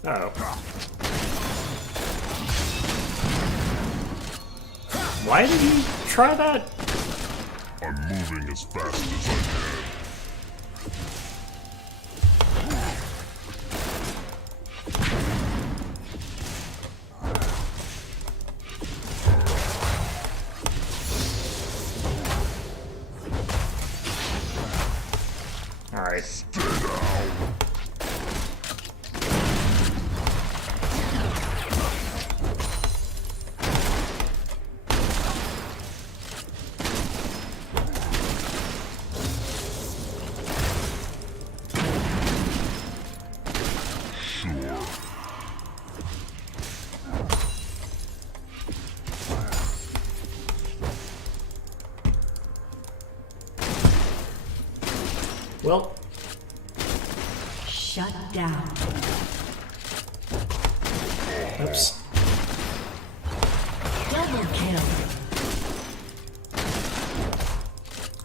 Oh. Why did he try that? I'm moving as fast as I can. Alright. Well, Shut down. oops. Double kill.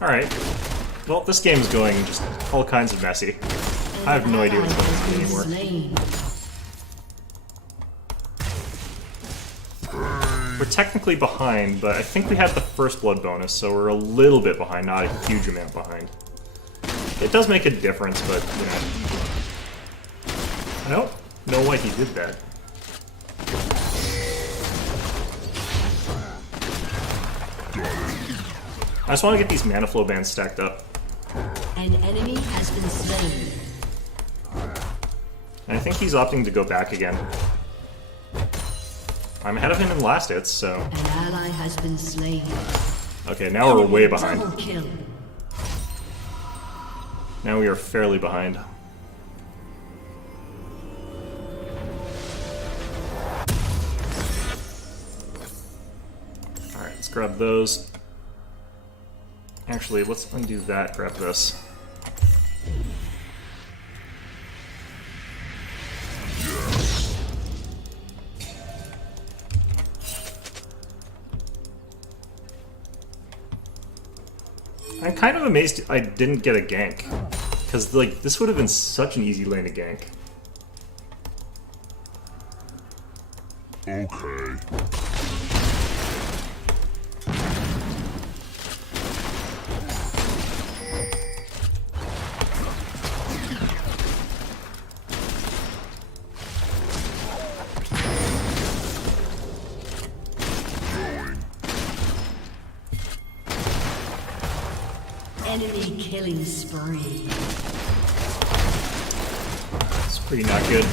Alright. Well, this game's going just all kinds of messy. I have no idea what's going on anymore. Slain. We're technically behind, but I think we had the first blood bonus, so we're a little bit behind, not a huge amount behind. It does make a difference, but, you know. I don't know why he did that. I just want to get these mana flow bands stacked up. An enemy has been slain. And I think he's opting to go back again. I'm ahead of him in last hits, so... An ally has been slain. Okay, now we're way behind. Double kill. Now we are fairly behind. Alright, let's grab those. Actually, let's undo that, grab this. I'm kind of amazed I didn't get a gank. Because, like, this would have been such an easy lane to gank. Okay. Enemy killing spree. It's pretty not good.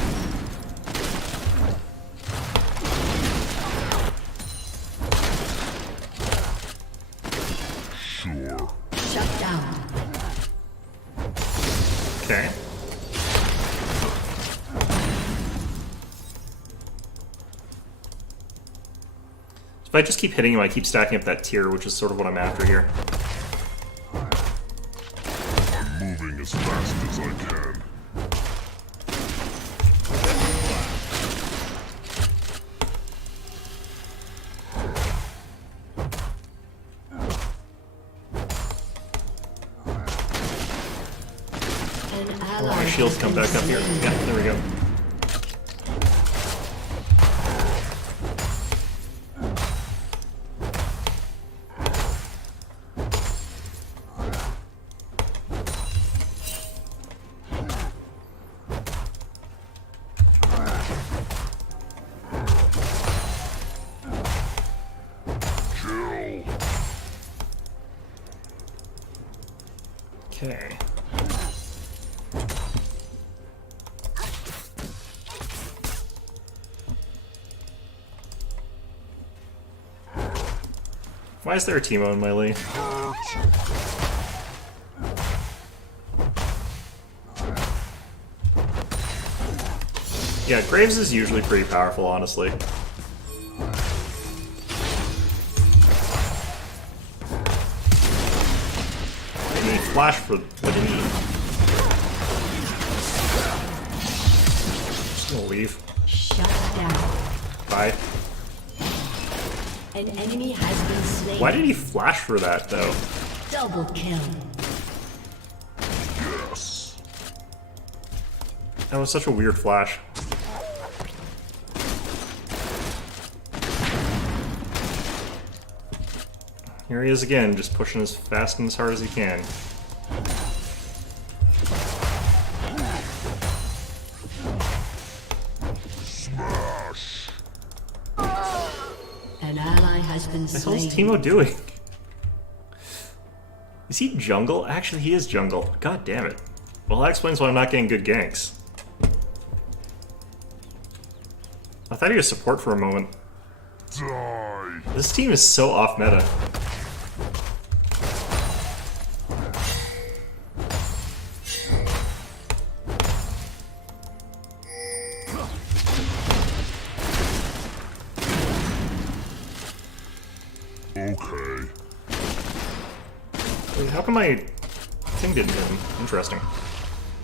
Sure. Shut down. Okay. If I just keep hitting him, I keep stacking up that tier, which is sort of what I'm after here. I'm moving as fast as I can. An Oh, ally my shields has come been back up here. slain. Yeah, there we go. Kill. Okay. Why is there a Teemo in my lane? Yeah, Graves is usually pretty powerful, honestly. I need flash for what do you need? Just gonna leave. Shut down. Bye. An enemy has been slain. Why did he flash for that, though? Double kill. Yes. That was such a weird flash. Here he is again, just pushing as fast and as hard as he can. Smash! An ally has been What the hell's slain. Teemo doing? Is he jungle? Actually, he is jungle. God damn it. Well, that explains why I'm not getting good ganks. I thought he was support for a moment. Die! This team is so off meta. Okay. Wait, how come my thing didn't hit him? Interesting.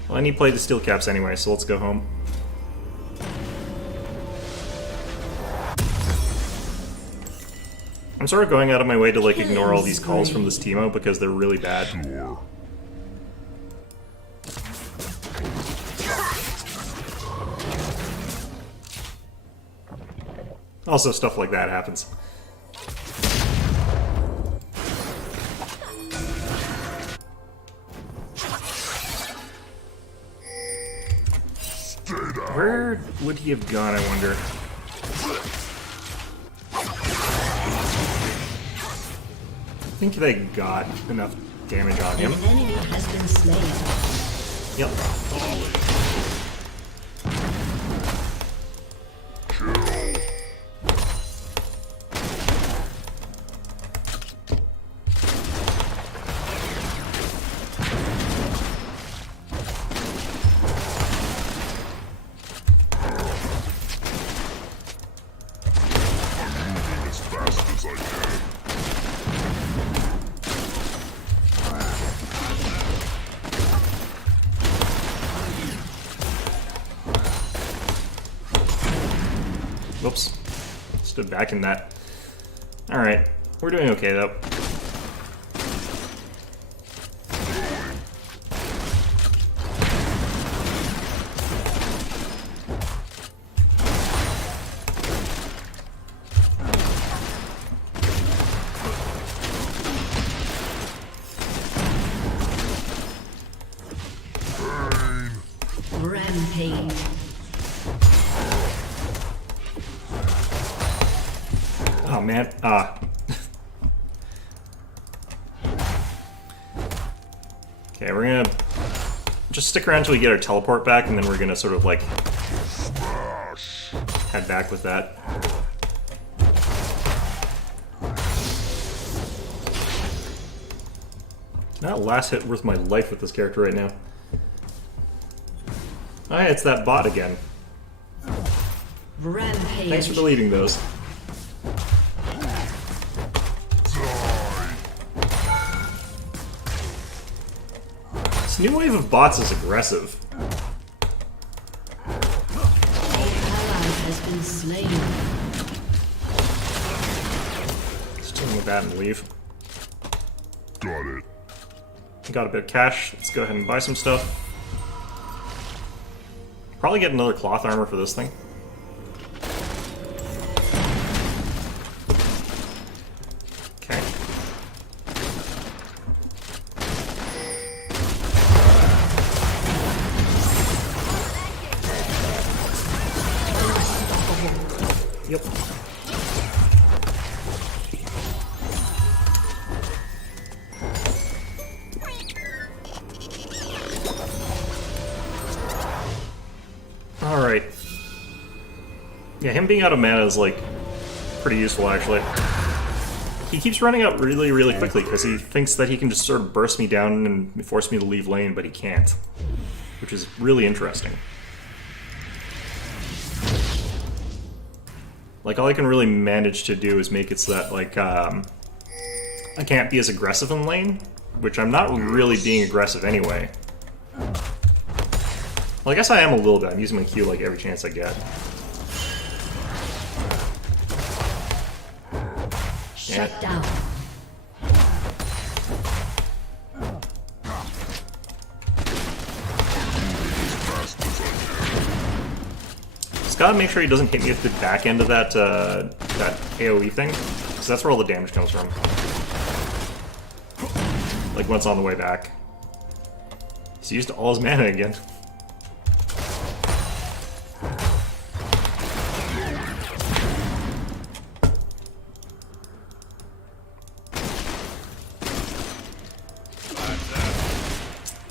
Well, I need to play the steel caps anyway, so let's go home. I'm sort of going out of my way to like ignore all these calls from this Teemo because they're really bad. Sure. Also, stuff like that happens. Stay down. Where would he have gone, I wonder? I think they got enough damage on him. An enemy has been slain. Yep. Moving as fast as I can. Whoops. Stood back in that. Alright. We're doing okay, though. Rampage. Oh, man. Okay, we're gonna just stick around until we get our teleport back, and then we're gonna sort of, like, Smash! head back with that. Not last hit worth my life with this character right now. Oh, hey, it's that bot again. Rampage. Thanks for deleting those. Die! This new wave of bots is aggressive. Ally has been slain. Just dealing with that and leave. Got it. Got a bit of cash. Let's go ahead and buy some stuff. Probably get another cloth armor for this thing. Okay. Yep. Alright. Yeah, him being out of mana is, like, pretty useful, actually. He keeps running out really, really quickly because he thinks that he can just sort of burst me down and force me to leave lane, but he can't. Which is really interesting. Like, all I can really manage to do is make it so that, like, I can't be as aggressive in lane, which I'm not really being aggressive anyway. Well, I guess I am a little bit. I'm using my Q, like, every chance I get. Shut down. Just gotta make sure he doesn't hit me at the back end of that, that AoE thing, because that's where all the damage comes from. like when it's on the way back. He's used all his mana again.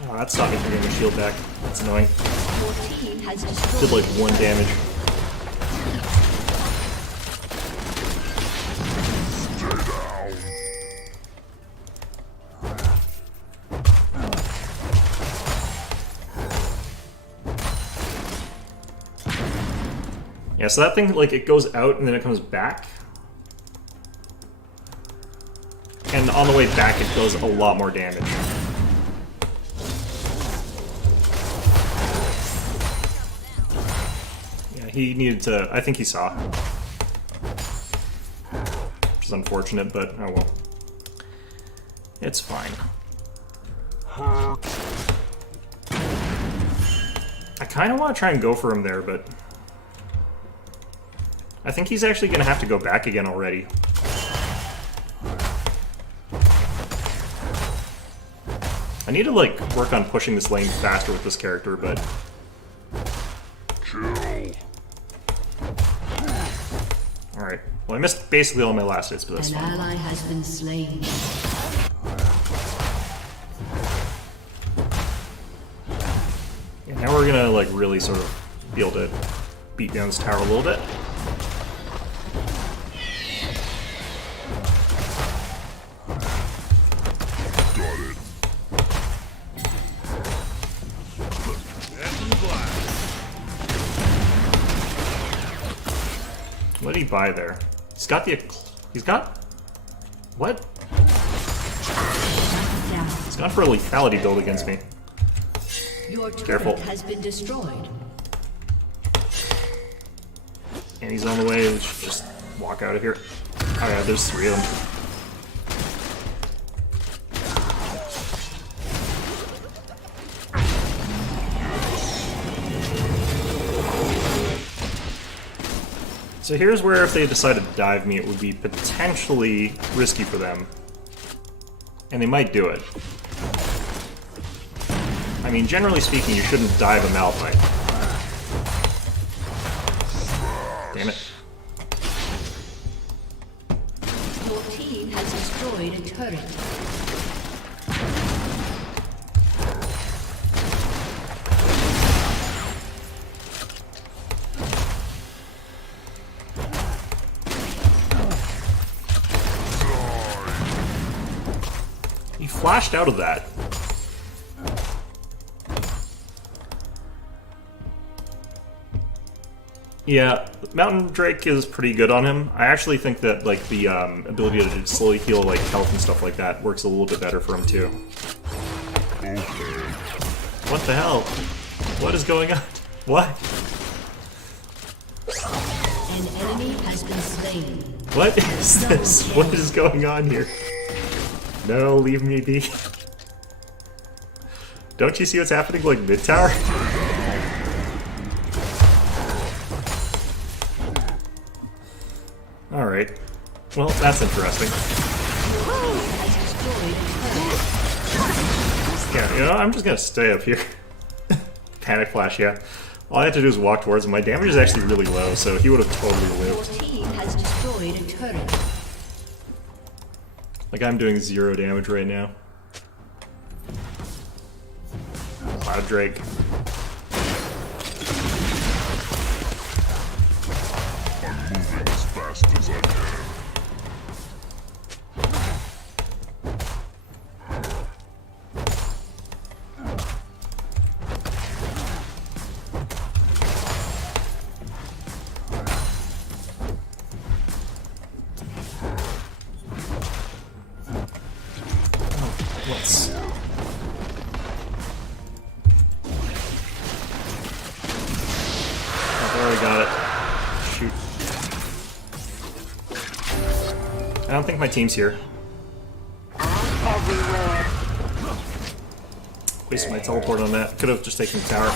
Oh, that stopped me from getting the shield back. That's annoying. Your team has destroyed. Did like 1 damage. Yeah, so that thing, like, it goes out and then it comes back. And on the way back, it does a lot more damage. Yeah, he needed to... I think he saw. Which is unfortunate, but oh well. It's fine. I kind of want to try and go for him there, but... I think he's actually going to have to go back again already. I need to, like, work on pushing this lane faster with this character, but... Alright. Well, I missed basically all my last hits, but that's An fine. ally has been slain. Yeah, now we're gonna, like, really sort of be able to beat down this tower a little bit. What did he buy there? He's got the... He's got... What? He's gone for a lethality build against me. Your turret Careful. has been destroyed. And he's on the way. We should just walk out of here. Oh yeah, there's 3 of them. So here's where if they decided to dive me, it would be potentially risky for them. And they might do it. I mean, generally speaking, you shouldn't dive a Malphite. Damn it. Your team has destroyed a turret. He flashed out of that. Yeah, Mountain Drake is pretty good on him. I actually think that like the ability to slowly heal like health and stuff like that works a little bit better for him too. What the hell? What is going on? What? An enemy has been slain. What is this? What is going on here? No, leave me be. Don't you see what's happening like mid-tower? Alright. Well, that's interesting. Yeah, you know, I'm just gonna stay up here. Panic Flash, yeah. All I have to do is walk towards him. My damage is actually really low, so he would have totally Your lived. team has destroyed a turret. Like, I'm doing 0 damage right now. Cloud Drake. I'm moving as fast as I can. Let's... I already got it. Shoot. I don't think my team's here. Wasted my teleport on that. Could have just taken the tower.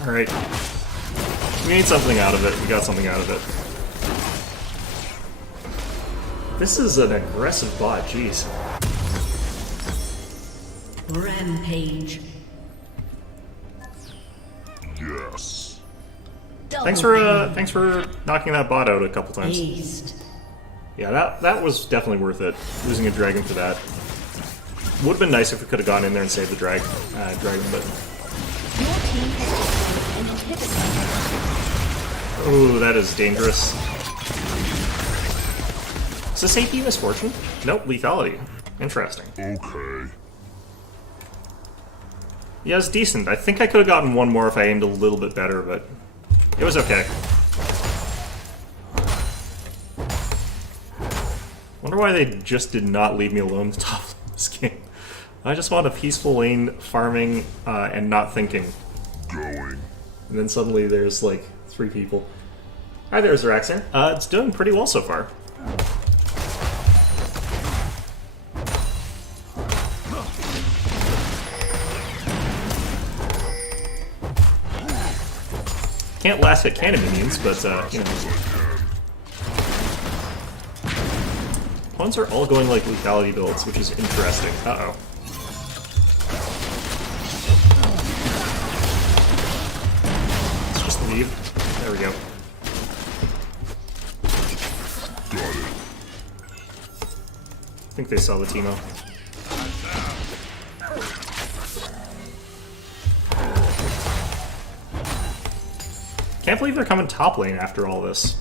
Alright. We need something out of it. We got something out of it. This is an aggressive bot, jeez. Rampage. Yes. Thanks for knocking that bot out a couple times. Aced. Yeah, that was definitely worth it. Losing a dragon for that. Would have been nice if we could have gone in there and saved the dragon, but... Your team has destroyed an inhibitor. Ooh, that is dangerous. Is this AP Misfortune? Nope, lethality. Interesting. Okay. Yeah, it's decent. I think I could have gotten one more if I aimed a little bit better, but it was okay. Wonder why they just did not leave me alone to top this game. I just want a peaceful lane, farming, and not thinking. Going. And then suddenly there's like 3 people. Hi there, Zeraxer. It's doing pretty well so far. Can't last hit cannon minions, but you know. Opponents are all going like lethality builds, which is interesting. Uh-oh. Let's just leave. There we go. Got it. I think they saw the Teemo. Can't believe they're coming top lane after all this.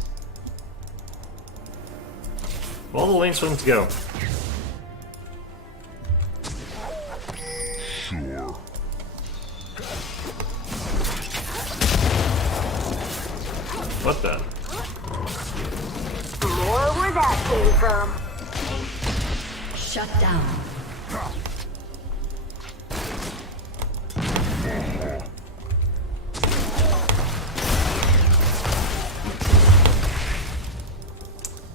All the lanes for them to go. Sure. What the? More where that came from. Shut down.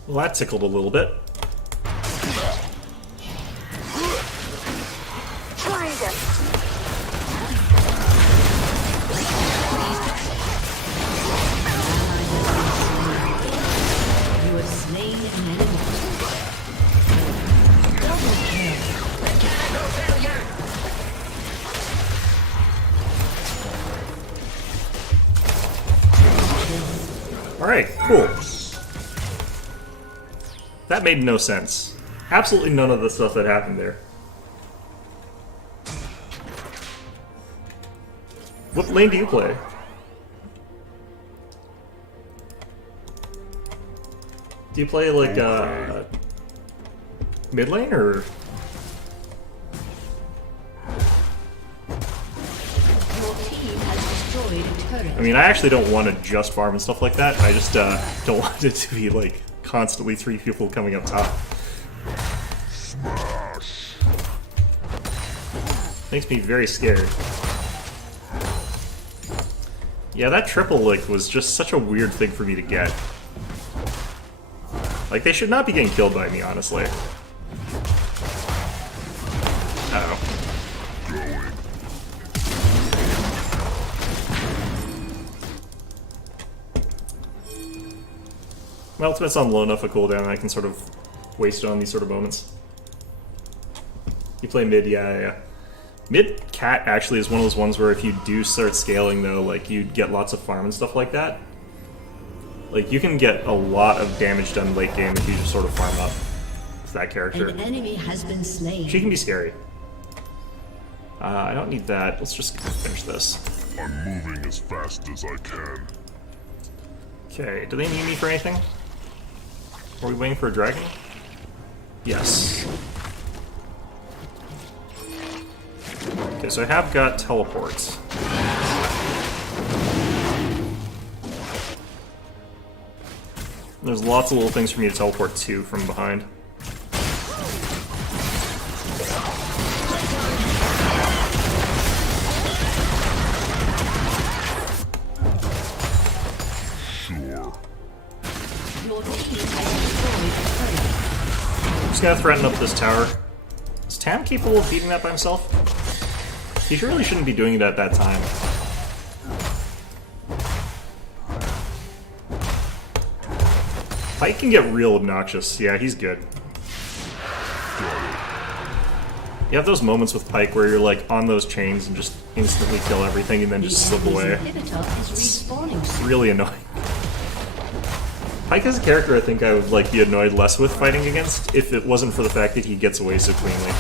Well, that tickled a little bit. Trying to. You have slain an enemy. Alright, cool. That made no sense. Absolutely none of the stuff that happened there. What lane do you play? Do you play like mid lane or? Your team has destroyed a turret. I mean, I actually don't want to just farm and stuff like that. I just don't want it to be like constantly 3 people coming up top. Smash. Makes me very scared. Yeah, that triple lick was just such a weird thing for me to get. Like, they should not be getting killed by me, honestly. Uh-oh. Going. My ultimate's on low enough a cooldown, and I can sort of waste it on these sort of moments. You play mid, yeah. Mid cat actually is one of those ones where if you do start scaling, though, like, you'd get lots of farm and stuff like that. Like, you can get a lot of damage done late game if you just sort of farm up with that character. An enemy has been slain. She can be scary. I don't need that. Let's just finish this. I'm moving as fast as I can. Okay, do they need me for anything? Are we waiting for a dragon? Yes. Okay, so I have got teleports. There's lots of little things for me to teleport to from behind. Sure. Your team has destroyed a turret. I'm just gonna threaten up this tower. Is Tam capable of beating that by himself? He really shouldn't be doing it at that time. Pike can get real obnoxious. Yeah, he's good. You have those moments with Pike where you're like on those chains and just instantly kill everything and then just slip away. It's really annoying. Pike is a character I think I would like be annoyed less with fighting against if it wasn't for the fact that he gets away so cleanly.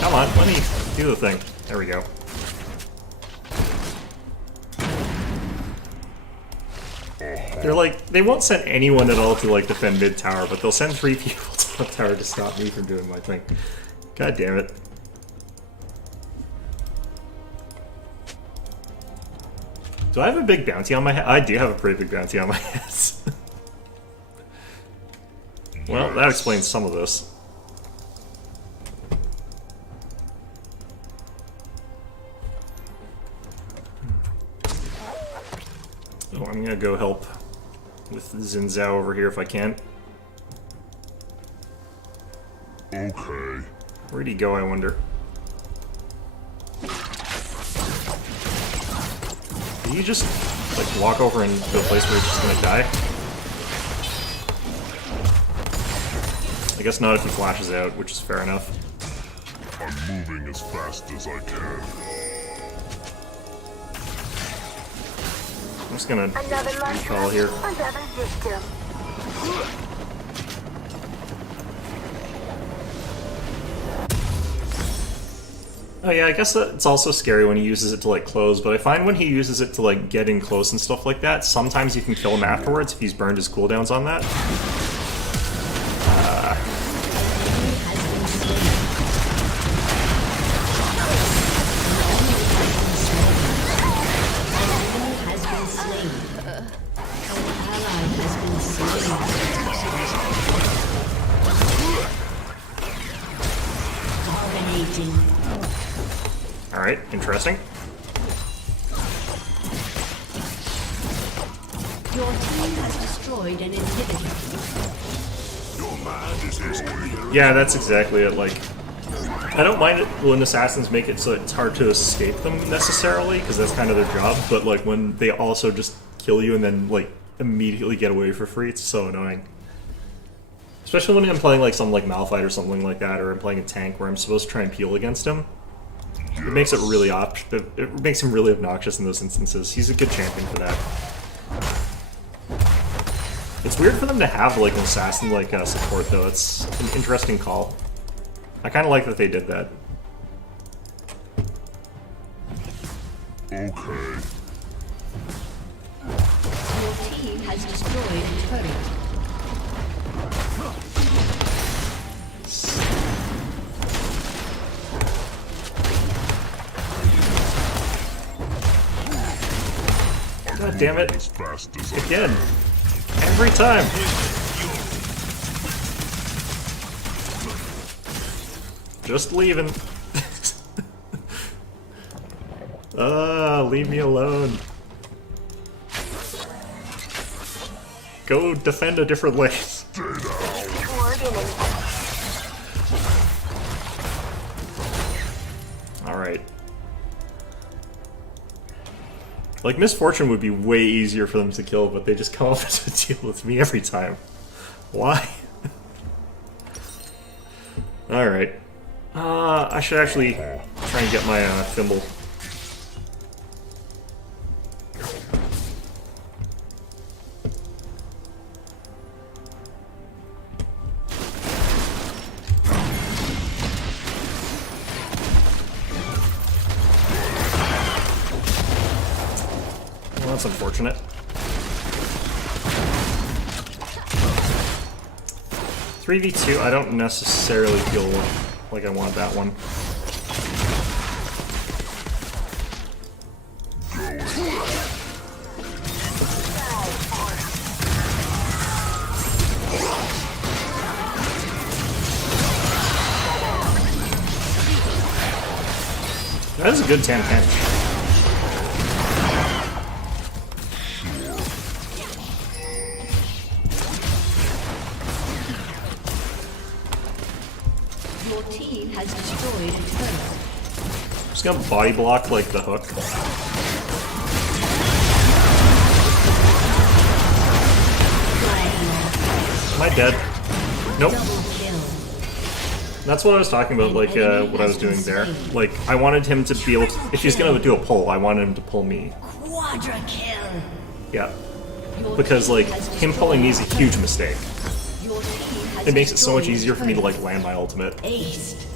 Come on, let me do the thing. There we go. They're like, they won't send anyone at all to like defend mid tower, but they'll send 3 people to top tower to stop me from doing my thing. God damn it. Do I have a big bounty on my head? I do have a pretty big bounty on my head. Well, that explains some of this. Oh, I'm gonna go help with Xin Zhao over here if I can. Okay. Where'd he go, I wonder? Did he just, like, walk over and to a place where he's just gonna die? I guess not if he flashes out, which is fair enough. I'm moving as fast as I can. I'm just gonna recall here. Another victim. Oh yeah, I guess that it's also scary when he uses it to like close, but I find when he uses it to like get in close and stuff like that, sometimes you can kill him afterwards if he's burned his cooldowns on that. Alright, interesting. Your team has destroyed an inhibitor. Yeah, that's exactly it. Like, I don't mind it when assassins make it so it's hard to escape them necessarily, because that's kind of their job, but like when they also just kill you and then like immediately get away for free, it's so annoying. Especially when I'm playing like something like Malphite or something like that, or I'm playing a tank where I'm supposed to try and peel against him. It makes it really it makes him really obnoxious in those instances. He's a good champion for that. It's weird for them to have like an assassin like support though. It's an interesting call. I kind of like that they did that. Okay. Your team has destroyed a turret. God damn it. As fast as I Again. Every time. Just leaving. Leave me alone. Go defend a different lane. Alright. Like, Misfortune would be way easier for them to kill, but they just come up to deal with me every time. Why? Alright. I should actually try and get my thimble. Well, that's unfortunate. "3v2", I don't necessarily feel like I want that one. That is a good 10-10. Your team has destroyed a turret. Just gonna body block like the hook. Am I dead? Nope. Double kill. That's what I was talking about, like what I was doing there. Like, I wanted him to be able to, if he's gonna do a pull, I wanted him to pull me. Quadra kill. Yeah. Your Because, team like, has him pulling me is a destroyed huge mistake. Your team has It makes it so much destroyed easier for me to, turret. like, land my ultimate. Aced.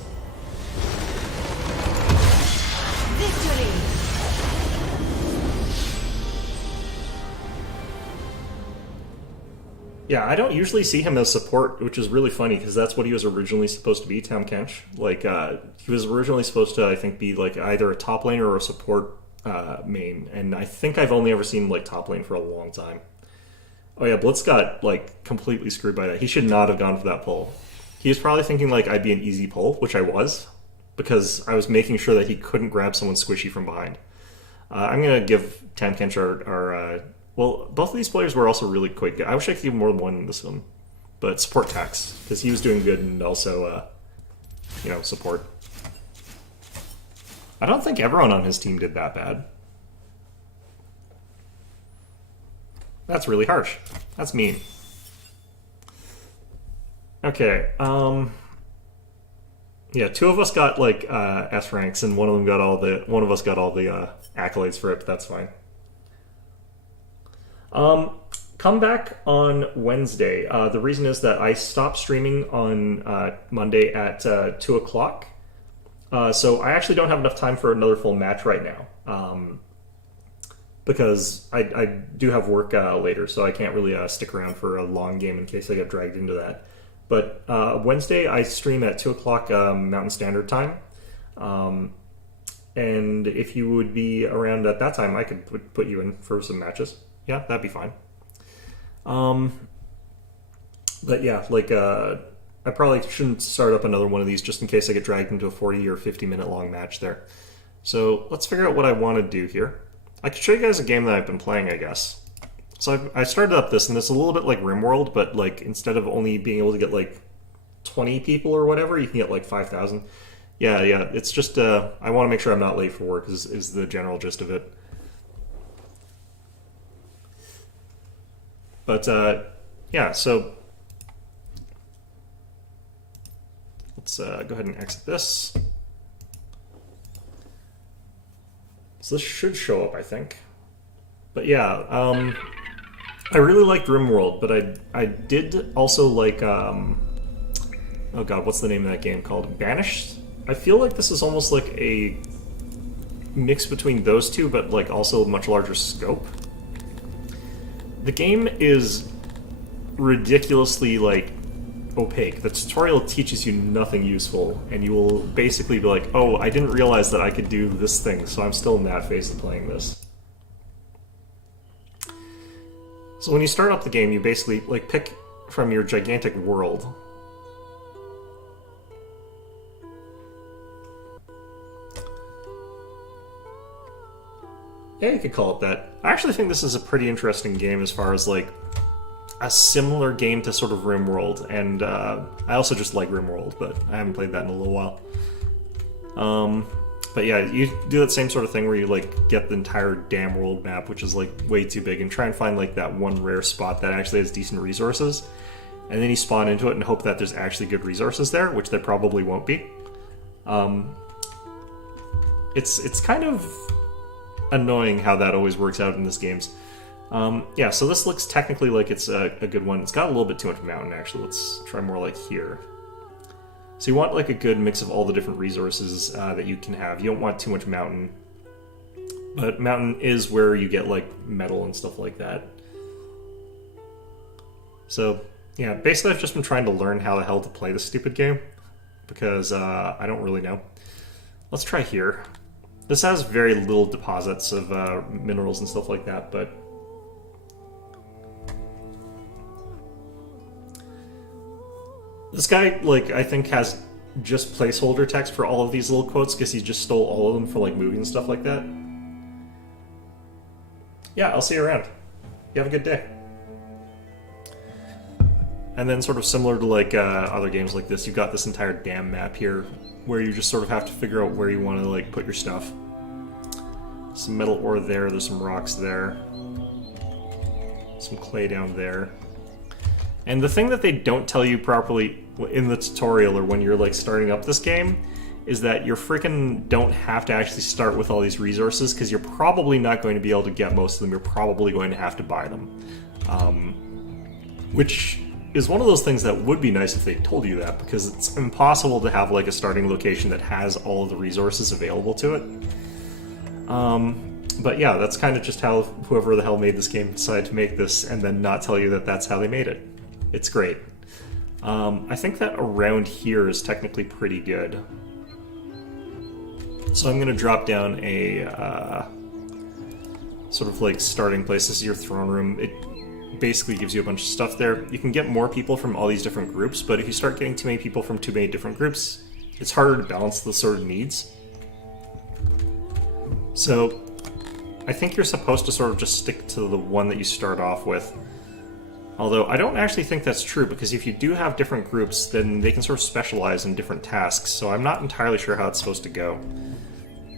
Victory. Yeah, I don't usually see him as support, which is really funny because that's what he was originally supposed to be, Tam Kench. Like, he was originally supposed to, I think, be like either a top laner or a support main, and I think I've only ever seen like top lane for a long time. Oh yeah, Blitz got like completely screwed by that. He should not have gone for that pull. He was probably thinking like I'd be an easy pull, which I was, because I was making sure that he couldn't grab someone squishy from behind. I'm gonna give Tam Kench our well, both of these players were also really quick. I wish I could give more than one in this one. But support Tax, because he was doing good and also, you know, support. I don't think everyone on his team did that bad. That's really harsh. That's mean. Okay, yeah, two of us got, like, S ranks, and one of us got all the accolades for it, but that's fine. Come back on Wednesday. The reason is that I stopped streaming on Monday at 2 o'clock. So I actually don't have enough time for another full match right now. Because I do have work later, so I can't really stick around for a long game in case I get dragged into that. But Wednesday I stream at 2 o'clock Mountain Standard Time. And if you would be around at that time, I could put you in for some matches. Yeah, that'd be fine. But yeah, like, I probably shouldn't start up another one of these just in case I get dragged into a 40 or 50 minute long match there. So let's figure out what I want to do here. I could show you guys a game that I've been playing, I guess. So I started up this, and it's a little bit like RimWorld, but like instead of only being able to get like 20 people or whatever, you can get like 5,000. Yeah, it's just, I want to make sure I'm not late for work is the general gist of it. But, yeah, so let's go ahead and exit this. So this should show up, I think. But yeah, I really liked RimWorld, but I did also like, oh god, what's the name of that game called? Banished? I feel like this is almost like a mix between those two, but like also much larger scope. The game is ridiculously, like, opaque. The tutorial teaches you nothing useful, and you will basically be like, oh, I didn't realize that I could do this thing, so I'm still in that phase of playing this. So when you start up the game, you basically, like, pick from your gigantic world. Yeah, you could call it that. I actually think this is a pretty interesting game as far as, like, a similar game to sort of RimWorld, and I also just like RimWorld, but I haven't played that in a little while. But yeah, you do that same sort of thing where you, like, get the entire damn world map, which is, like, way too big, and try and find, like, that one rare spot that actually has decent resources, and then you spawn into it and hope that there's actually good resources there, which there probably won't be. It's kind of annoying how that always works out in these games. Yeah, so this looks technically like it's a good one. It's got a little bit too much mountain, actually. Let's try more like here. So you want like a good mix of all the different resources that you can have. You don't want too much mountain. But mountain is where you get like metal and stuff like that. So, yeah, basically I've just been trying to learn how the hell to play this stupid game. Because I don't really know. Let's try here. This has very little deposits of minerals and stuff like that, but this guy, like, I think has just placeholder text for all of these little quotes because he just stole all of them for, like, movies and stuff like that. Yeah, I'll see you around. You have a good day. And then sort of similar to like other games like this, you've got this entire dam map here where you just sort of have to figure out where you want to like put your stuff. Some metal ore there, there's some rocks there. Some clay down there. And the thing that they don't tell you properly in the tutorial or when you're like starting up this game is that you freaking don't have to actually start with all these resources because you're probably not going to be able to get most of them. You're probably going to have to buy them. Which is one of those things that would be nice if they told you that, because it's impossible to have like a starting location that has all of the resources available to it. But yeah, that's kind of just how whoever the hell made this game decided to make this and then not tell you that that's how they made it. It's great. I think that around here is technically pretty good. So I'm going to drop down a sort of like starting place. This is your throne room. It basically gives you a bunch of stuff there. You can get more people from all these different groups, but if you start getting too many people from too many different groups, it's harder to balance the sort of needs. So I think you're supposed to sort of just stick to the one that you start off with. Although I don't actually think that's true, because if you do have different groups, then they can sort of specialize in different tasks, so I'm not entirely sure how it's supposed to go.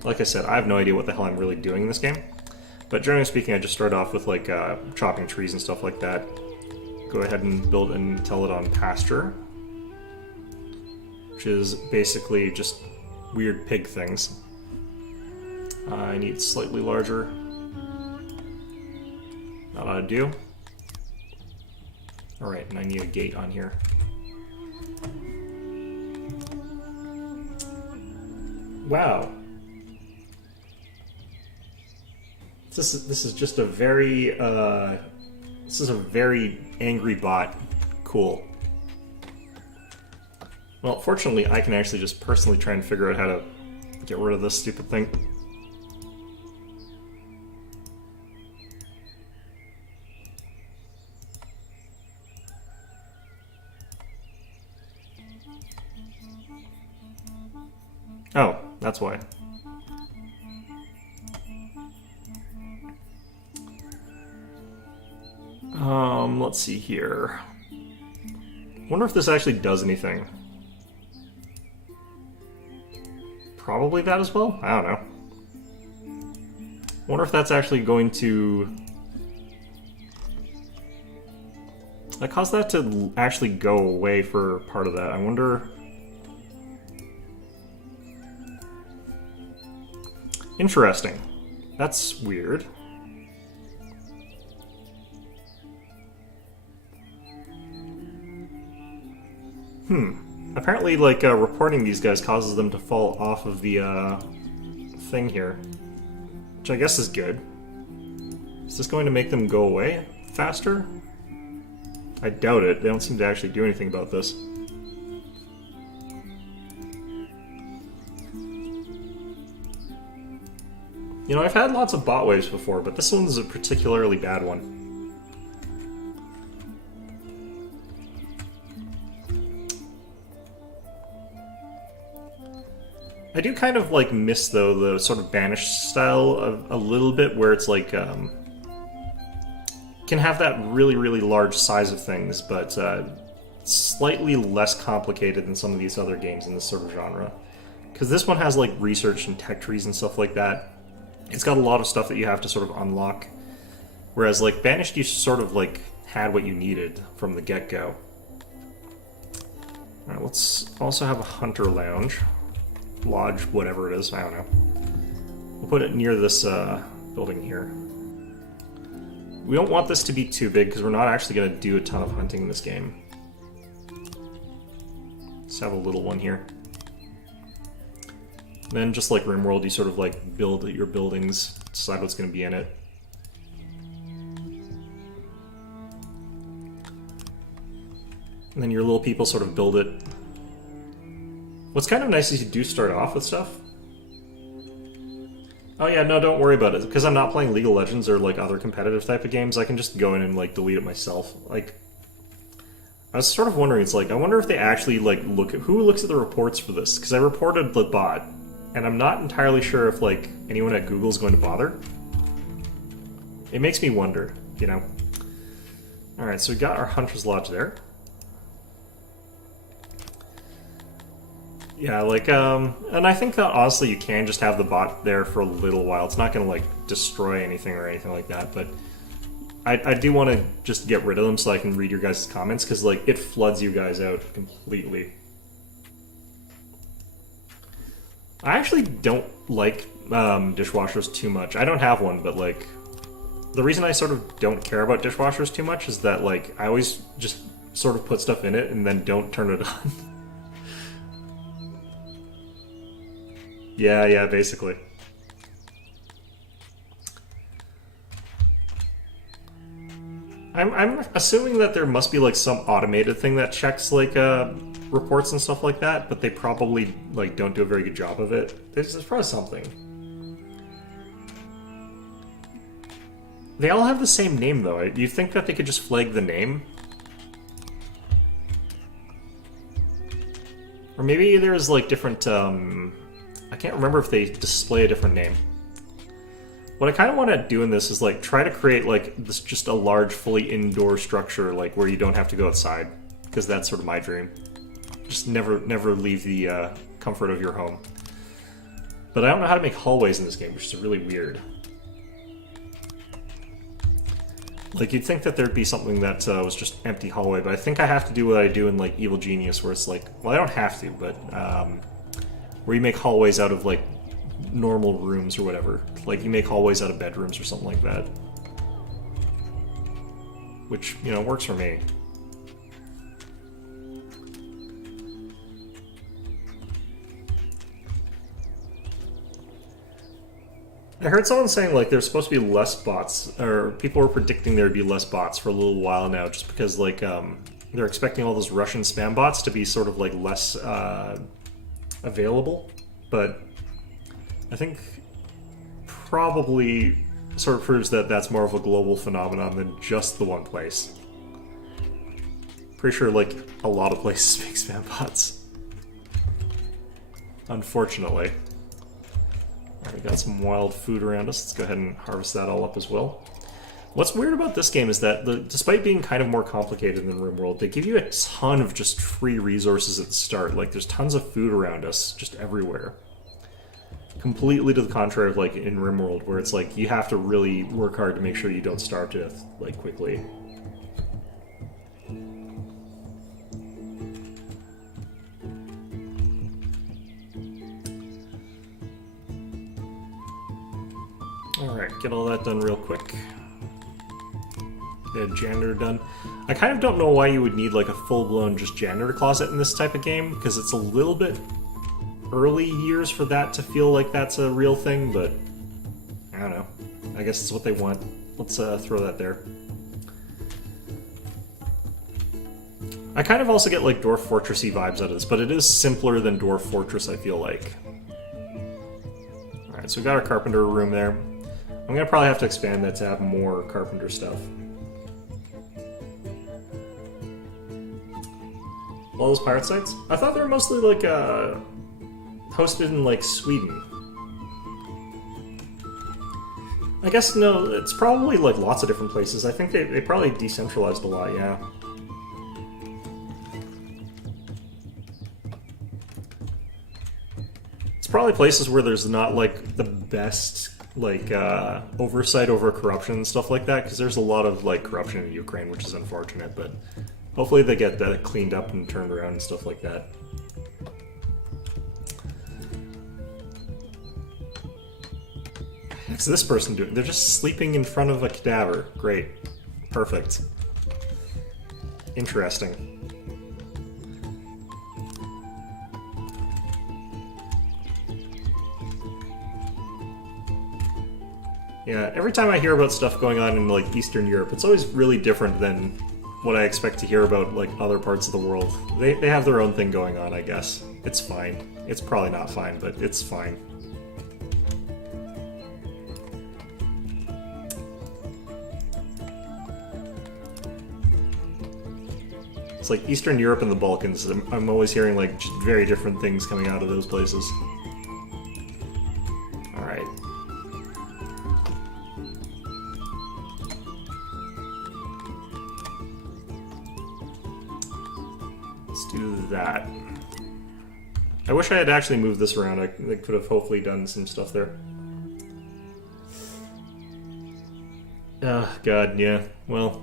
Like I said, I have no idea what the hell I'm really doing in this game. But generally speaking, I just start off with like chopping trees and stuff like that. Go ahead and build an Teledon pasture, which is basically just weird pig things. I need slightly larger. That ought to do. Alright, and I need a gate on here. Wow. This is just a very this is a very angry bot. Cool. Well, fortunately, I can actually just personally try and figure out how to get rid of this stupid thing. Oh, that's why. Let's see here. Wonder if this actually does anything. Probably that as well? I don't know. Wonder if that's actually going to... I caused that to actually go away for part of that. I wonder... Interesting. That's weird. Apparently, like, reporting these guys causes them to fall off of the, thing here. Which I guess is good. Is this going to make them go away faster? I doubt it. They don't seem to actually do anything about this. You know, I've had lots of bot waves before, but this one's a particularly bad one. I do kind of, like, miss, though, the sort of banished style a little bit, where it's, like, can have that really, really large size of things, but slightly less complicated than some of these other games in this sort of genre. Because this one has, like, research and tech trees and stuff like that. It's got a lot of stuff that you have to sort of unlock. Whereas, like, Banished, you sort of, like, had what you needed from the get-go. Alright, let's also have a Hunter Lounge. Lodge, whatever it is, I don't know. We'll put it near this building here. We don't want this to be too big, because we're not actually going to do a ton of hunting in this game. Let's have a little one here. Then, just like RimWorld, you sort of like build your buildings, decide what's going to be in it. And then your little people sort of build it. What's kind of nice is you do start off with stuff. Oh yeah, no, don't worry about it. Because I'm not playing League of Legends or like other competitive type of games, I can just go in and like delete it myself. Like, I was sort of wondering, it's like, I wonder if they actually like look at, who looks at the reports for this? Because I reported the bot, and I'm not entirely sure if like anyone at Google's going to bother. It makes me wonder, you know. Alright, so we got our Hunter's Lodge there. Yeah, like, and I think that honestly you can just have the bot there for a little while. It's not gonna, like, destroy anything or anything like that, but I do want to just get rid of them so I can read your guys' comments, because, like, it floods you guys out completely. I actually don't like dishwashers too much. I don't have one, but, like, the reason I sort of don't care about dishwashers too much is that, like, I always just sort of put stuff in it and then don't turn it on. Yeah, basically. I'm assuming that there must be, like, some automated thing that checks, like, reports and stuff like that, but they probably, like, don't do a very good job of it. There's probably something. They all have the same name, though. You'd think that they could just flag the name? Or maybe there's, like, different, I can't remember if they display a different name. What I kind of want to do in this is, like, try to create, like, this just a large, fully indoor structure, like, where you don't have to go outside. Because that's sort of my dream. Just never leave the comfort of your home. But I don't know how to make hallways in this game, which is really weird. Like, you'd think that there'd be something that was just empty hallway, but I think I have to do what I do in, like, Evil Genius, where it's like, well, I don't have to, but, where you make hallways out of, like, normal rooms or whatever. Like, you make hallways out of bedrooms or something like that. Which, you know, works for me. I heard someone saying, like, there's supposed to be less bots, or people were predicting there'd be less bots for a little while now, just because, like, they're expecting all those Russian spam bots to be sort of, like, less, available. But I think probably sort of proves that that's more of a global phenomenon than just the one place. Pretty sure, like, a lot of places make spam bots. Unfortunately. Alright, we got some wild food around us. Let's go ahead and harvest that all up as well. What's weird about this game is that, despite being kind of more complicated than RimWorld, they give you a ton of just free resources at the start. Like, there's tons of food around us, just everywhere. Completely to the contrary of, like, in RimWorld, where it's like, you have to really work hard to make sure you don't starve to death, like, quickly. Alright, get all that done real quick. Get janitor done. I kind of don't know why you would need, like, a full-blown just janitor closet in this type of game, because it's a little bit early years for that to feel like that's a real thing, but I don't know. I guess it's what they want. Let's throw that there. I kind of also get, like, Dwarf Fortress-y vibes out of this, but it is simpler than Dwarf Fortress, I feel like. Alright, so we got our carpenter room there. I'm gonna probably have to expand that to have more carpenter stuff. All those pirate sites? I thought they were mostly, like, hosted in, like, Sweden. I guess, no, it's probably, like, lots of different places. I think they probably decentralized a lot, yeah. It's probably places where there's not, like, the best, like, oversight over corruption and stuff like that, because there's a lot of, like, corruption in Ukraine, which is unfortunate, but hopefully they get that cleaned up and turned around and stuff like that. What's this person doing? They're just sleeping in front of a cadaver. Great. Perfect. Interesting. Yeah, every time I hear about stuff going on in, like, Eastern Europe, it's always really different than what I expect to hear about, like, other parts of the world. They have their own thing going on, I guess. It's fine. It's probably not fine, but it's fine. It's like Eastern Europe and the Balkans. I'm always hearing, like, just very different things coming out of those places. Alright. Let's do that. I wish I had actually moved this around. I could have hopefully done some stuff there. Oh, God, yeah. Well,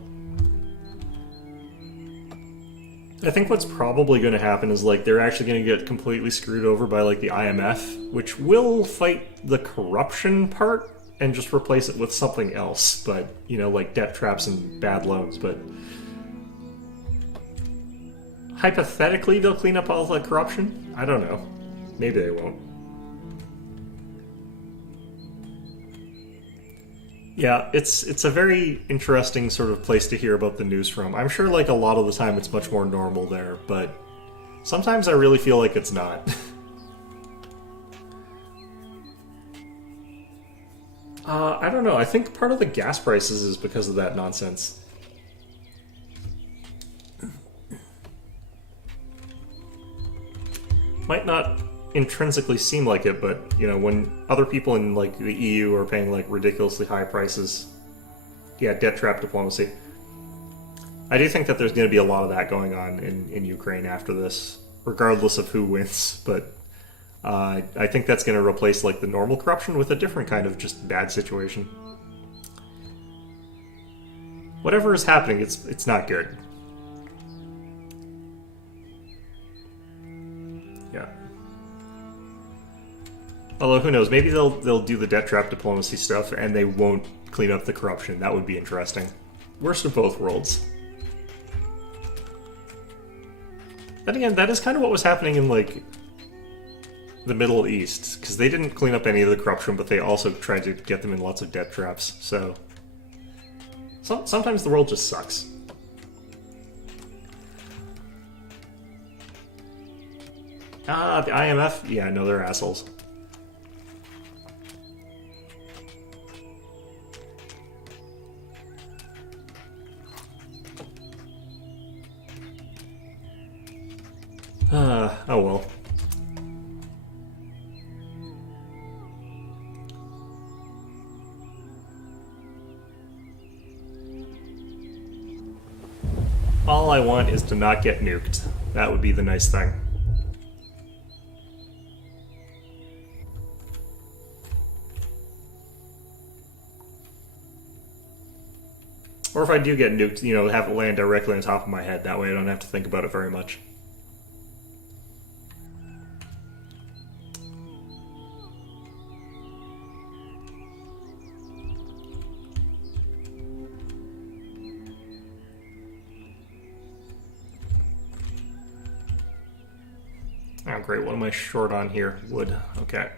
I think what's probably going to happen is, like, they're actually going to get completely screwed over by, like, the IMF, which will fight the corruption part and just replace it with something else. But, you know, like debt traps and bad loans. But hypothetically, they'll clean up all that corruption? I don't know. Maybe they won't. Yeah, it's a very interesting sort of place to hear about the news from. I'm sure, like, a lot of the time it's much more normal there, but sometimes I really feel like it's not. I don't know. I think part of the gas prices is because of that nonsense. Might not intrinsically seem like it, but, you know, when other people in, like, the EU are paying, like, ridiculously high prices, yeah, debt trap diplomacy. I do think that there's going to be a lot of that going on in Ukraine after this, regardless of who wins, but I think that's going to replace, like, the normal corruption with a different kind of just bad situation. Whatever is happening, it's not good. Yeah. Although, who knows, maybe they'll do the debt trap diplomacy stuff and they won't clean up the corruption. That would be interesting. Worst of both worlds. Then again, that is kind of what was happening in, like, the Middle East, because they didn't clean up any of the corruption, but they also tried to get them in lots of debt traps, so sometimes the world just sucks. Ah, the IMF? Yeah, no, they're assholes. Oh well. All I want is to not get nuked. That would be the nice thing. Or if I do get nuked, you know, have it land directly on top of my head. That way I don't have to think about it very much. Oh, great. What am I short on here? Wood. Okay.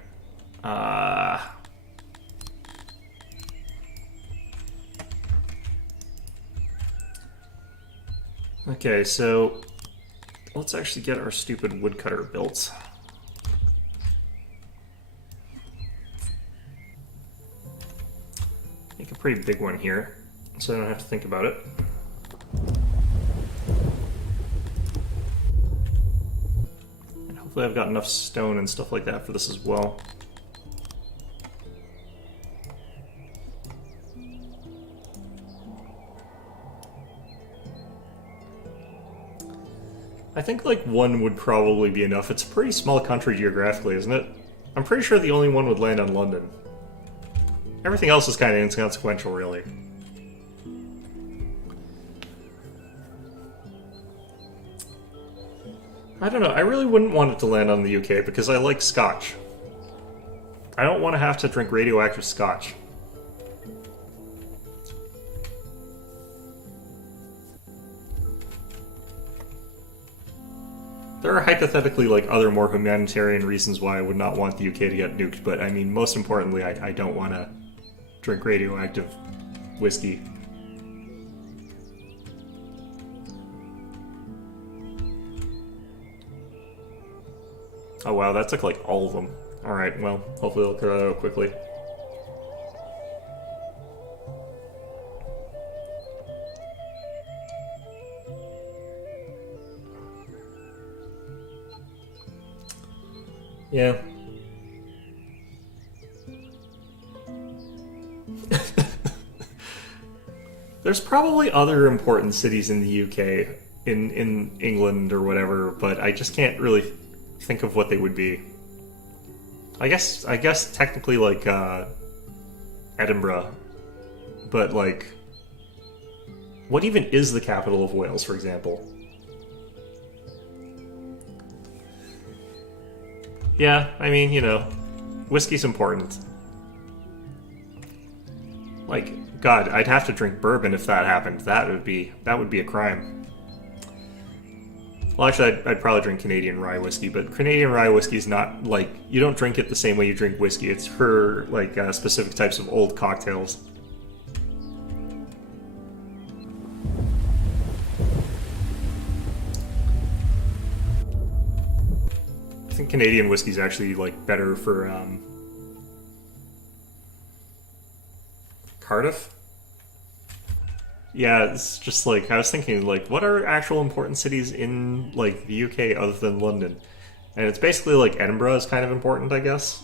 Okay, so let's actually get our stupid woodcutter built. Make a pretty big one here, so I don't have to think about it. And hopefully I've got enough stone and stuff like that for this as well. I think, like, one would probably be enough. It's a pretty small country geographically, isn't it? I'm pretty sure the only one would land on London. Everything else is kind of inconsequential, really. I don't know. I really wouldn't want it to land on the UK because I like scotch. I don't want to have to drink radioactive scotch. There are hypothetically, like, other more humanitarian reasons why I would not want the UK to get nuked, but I mean, most importantly, I don't want to drink radioactive whiskey. Oh wow, that took, like, all of them. Alright, well, hopefully they'll clear that out quickly. Yeah. There's probably other important cities in the UK, in England or whatever, but I just can't really think of what they would be. I guess technically like Edinburgh, but like, what even is the capital of Wales, for example? Yeah, I mean, you know, whiskey's important. Like, God, I'd have to drink bourbon if that happened. That would be a crime. Well, actually, I'd probably drink Canadian rye whiskey, but Canadian rye whiskey is not, like, you don't drink it the same way you drink whiskey. It's for, like, specific types of old cocktails. I think Canadian whiskey is actually, like, better for, Cardiff? Yeah, it's just like, I was thinking, like, what are actual important cities in, like, the UK other than London? And it's basically, like, Edinburgh is kind of important, I guess.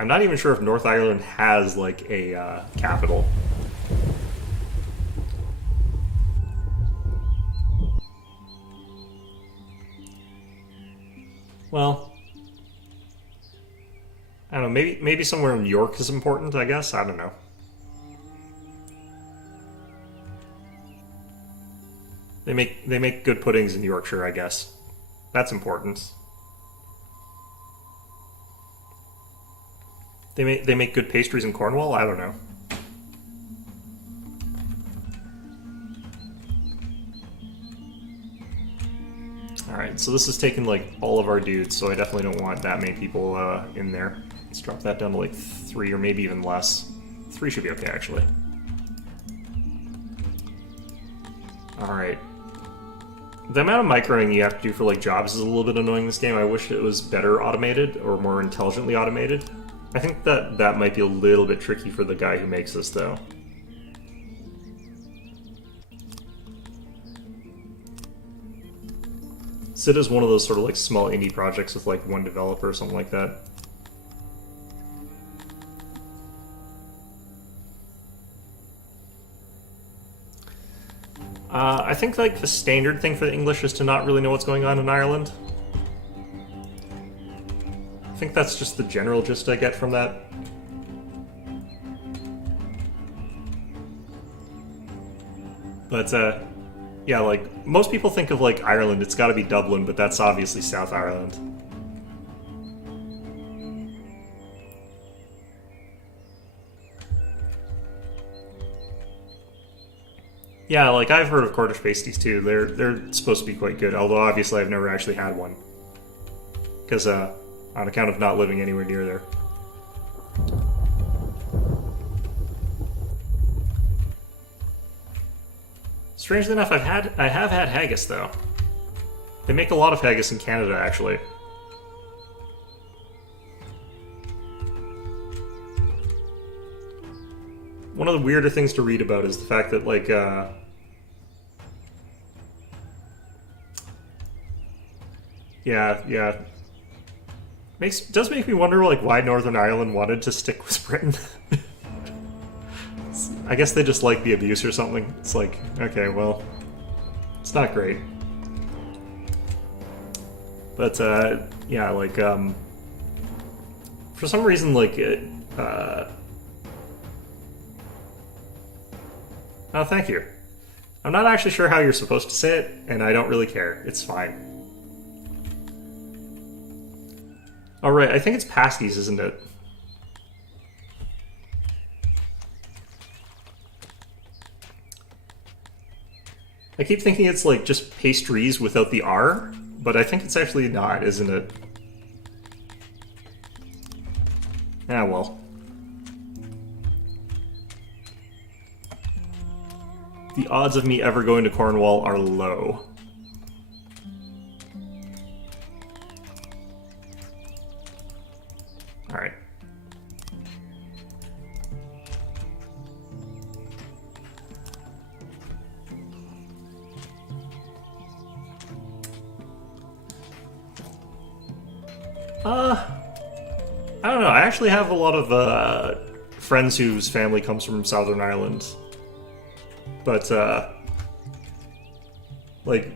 I'm not even sure if North Ireland has, like, a, capital. Well, I don't know, maybe somewhere in York is important, I guess? I don't know. They make good puddings in Yorkshire, I guess. That's important. They make good pastries in Cornwall? I don't know. Alright, so this has taken like all of our dudes, so I definitely don't want that many people in there. Let's drop that down to like 3 or maybe even less. 3 should be okay, actually. Alright. The amount of microing you have to do for like jobs is a little bit annoying in this game. I wish it was better automated or more intelligently automated. I think that might be a little bit tricky for the guy who makes this, though. Sid is one of those sort of like small indie projects with like one developer or something like that. I think like the standard thing for the English is to not really know what's going on in Ireland. I think that's just the general gist I get from that. But yeah, like most people think of like Ireland, it's got to be Dublin, but that's obviously South Ireland. Yeah, like I've heard of Cornish pasties too. They're supposed to be quite good, although obviously I've never actually had one. Because on account of not living anywhere near there. Strangely enough, I have had haggis though. They make a lot of haggis in Canada, actually. One of the weirder things to read about is the fact that, like, yeah. Does make me wonder, like, why Northern Ireland wanted to stick with Britain. I guess they just like the abuse or something. It's like, okay, well, it's not great. But, yeah, like, for some reason, like, oh, thank you. I'm not actually sure how you're supposed to say it, and I don't really care. It's fine. Alright, I think it's pasties, isn't it? I keep thinking it's like just pastries without the R, but I think it's actually not, isn't it? Ah, well. The odds of me ever going to Cornwall are low. Alright. I don't know. I actually have a lot of friends whose family comes from Southern Ireland. But, like,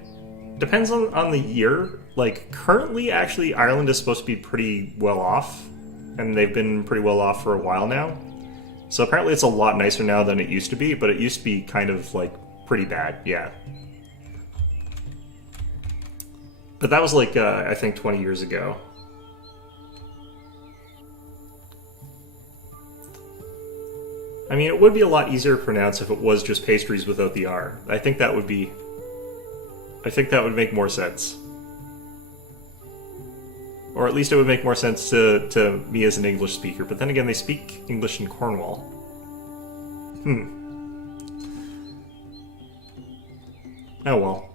depends on the year. Like, currently, actually, Ireland is supposed to be pretty well off, and they've been pretty well off for a while now. So apparently it's a lot nicer now than it used to be, but it used to be kind of, like, pretty bad, yeah. But that was, like, I think 20 years ago. I mean, it would be a lot easier to pronounce if it was just pastries without the R. I think that would make more sense. Or at least it would make more sense to me as an English speaker. But then again, they speak English in Cornwall. Oh well.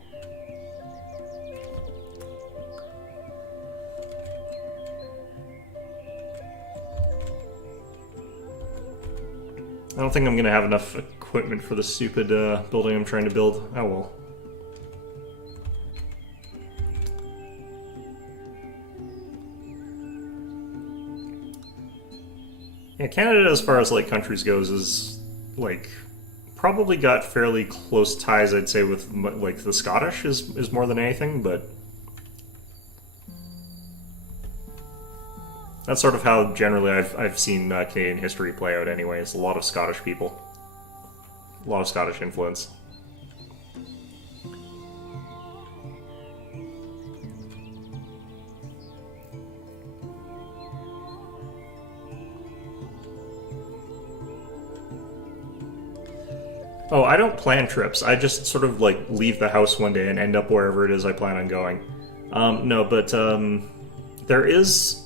I don't think I'm going to have enough equipment for the stupid building I'm trying to build. Oh well. Yeah, Canada, as far as, like, countries goes, is, like, probably got fairly close ties, I'd say, with, like, the Scottish is more than anything, but that's sort of how generally I've seen Canadian history play out anyway. It's a lot of Scottish people. A lot of Scottish influence. Oh, I don't plan trips. I just sort of, like, leave the house one day and end up wherever it is I plan on going. No, but there is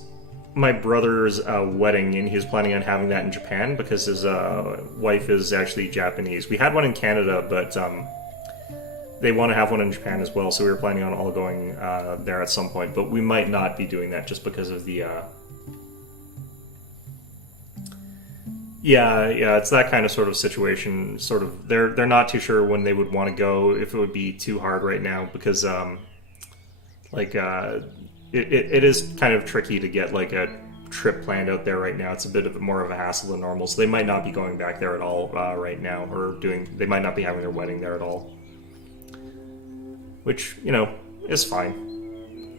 my brother's wedding, and he's planning on having that in Japan because his wife is actually Japanese. We had one in Canada, but they want to have one in Japan as well, so we were planning on all going there at some point. But we might not be doing that just because of the... Yeah, it's that kind of sort of situation. Sort of, they're not too sure when they would want to go, if it would be too hard right now, because it is kind of tricky to get, like, a trip planned out there right now. It's a bit of more of a hassle than normal, so they might not be going back there at all right now, or they might not be having their wedding there at all, which, you know, is fine.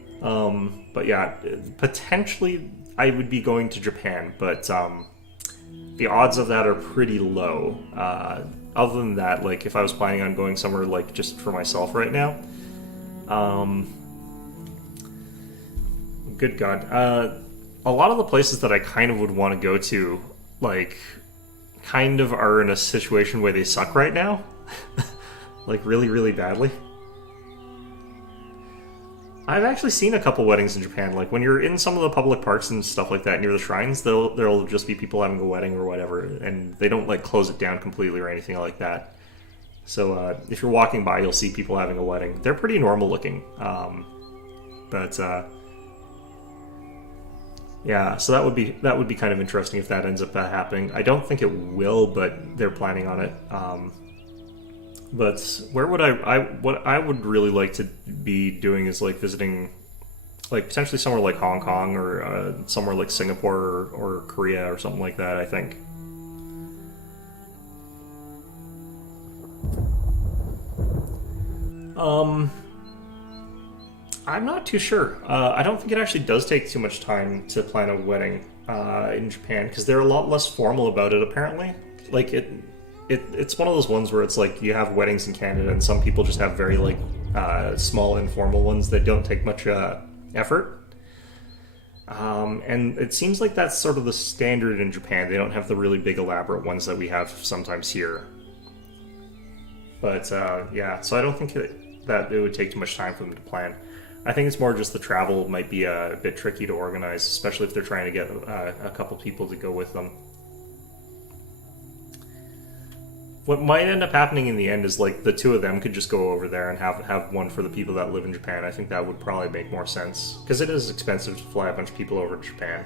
But yeah, potentially I would be going to Japan, but the odds of that are pretty low. Other than that, like, if I was planning on going somewhere, like, just for myself right now, good God, a lot of the places that I kind of would want to go to, like, kind of are in a situation where they suck right now. Like, really, really badly. I've actually seen a couple weddings in Japan. Like, when you're in some of the public parks and stuff like that near the shrines, there'll just be people having a wedding or whatever, and they don't, like, close it down completely or anything like that. So if you're walking by, you'll see people having a wedding. They're pretty normal looking. Yeah, so that would be kind of interesting if that ends up happening. I don't think it will, but they're planning on it. But where would what I would really like to be doing is, like, visiting, like, potentially somewhere like Hong Kong, or somewhere like Singapore or Korea or something like that, I think. I'm not too sure. I don't think it actually does take too much time to plan a wedding in Japan, because they're a lot less formal about it, apparently. Like, it's one of those ones where it's like you have weddings in Canada, and some people just have very, like, small informal ones that don't take much effort. And it seems like that's sort of the standard in Japan. They don't have the really big elaborate ones that we have sometimes here. But yeah, so I don't think that it would take too much time for them to plan. I think it's more just the travel might be a bit tricky to organize, especially if they're trying to get a couple people to go with them. What might end up happening in the end is, like, the two of them could just go over there and have one for the people that live in Japan. I think that would probably make more sense, because it is expensive to fly a bunch of people over to Japan.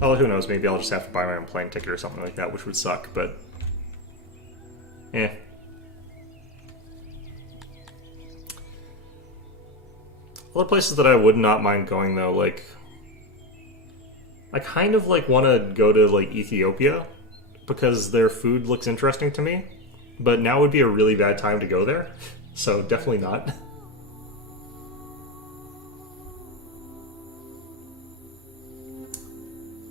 Well, who knows, maybe I'll just have to buy my own plane ticket or something like that, which would suck, but... eh. Other places that I would not mind going, though, like... I kind of, like, want to go to, like, Ethiopia, because their food looks interesting to me. but now would be a really bad time to go there, so definitely not.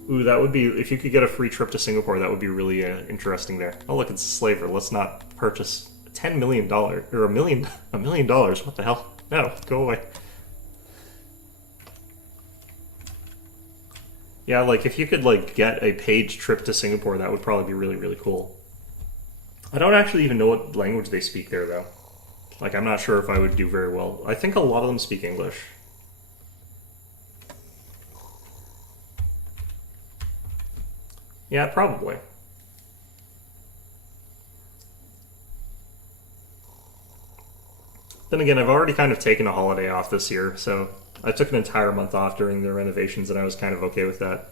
Ooh, that would be, if you could get a free trip to Singapore, that would be really interesting there. Oh look, it's a slaver. Let's not purchase $10 million, or $1 million, $1 million, what the hell? No, go away. Yeah, like, if you could, like, get a paid trip to Singapore, that would probably be really, really cool. I don't actually even know what language they speak there, though. Like, I'm not sure if I would do very well. I think a lot of them speak English. Yeah, probably. Then again, I've already kind of taken a holiday off this year, so I took an entire month off during the renovations, and I was kind of okay with that.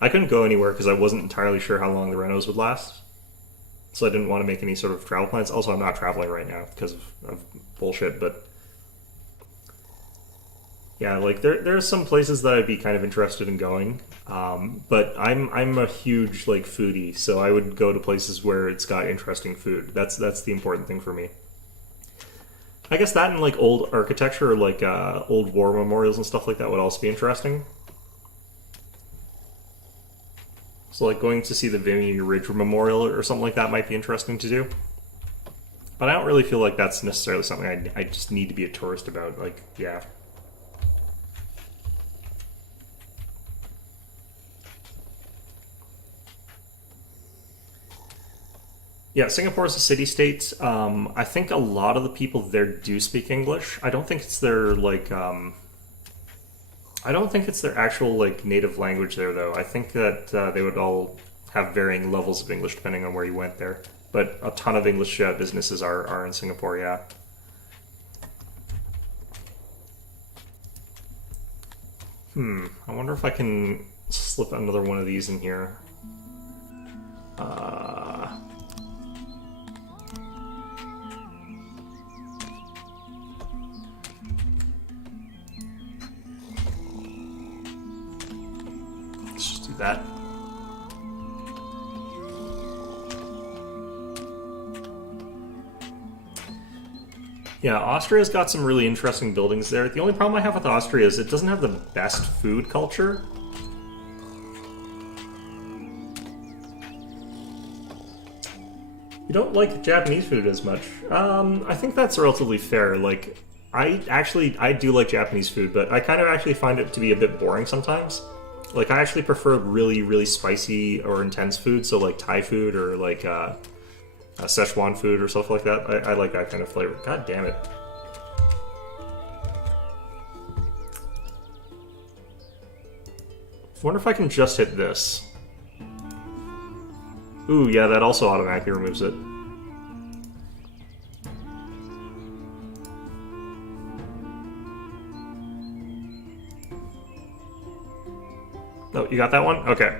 I couldn't go anywhere because I wasn't entirely sure how long the renos would last, so I didn't want to make any sort of travel plans. Also, I'm not traveling right now because of bullshit, but yeah, like there's some places that I'd be kind of interested in going, but I'm a huge like foodie, so I would go to places where it's got interesting food. That's the important thing for me. I guess that and like old architecture or like old war memorials and stuff like that would also be interesting. So like going to see the Vimy Ridge Memorial or something like that might be interesting to do. But I don't really feel like that's necessarily something I just need to be a tourist about. Like, yeah. Yeah, Singapore's a city-state. I think a lot of the people there do speak English. I don't think it's their, like, I don't think it's their actual, like, native language there, though. I think that they would all have varying levels of English depending on where you went there. But a ton of English businesses are in Singapore, yeah. I wonder if I can slip another one of these in here. Let's just do that. Yeah, Austria's got some really interesting buildings there. The only problem I have with Austria is it doesn't have the best food culture. You don't like Japanese food as much. I think that's relatively fair. Like, I do like Japanese food, but I kind of actually find it to be a bit boring sometimes. Like, I actually prefer really, really spicy or intense food, so like Thai food or like Szechuan food or stuff like that. I like that kind of flavor. God damn it. I wonder if I can just hit this. Ooh, yeah, that also automatically removes it. Oh, you got that one? Okay.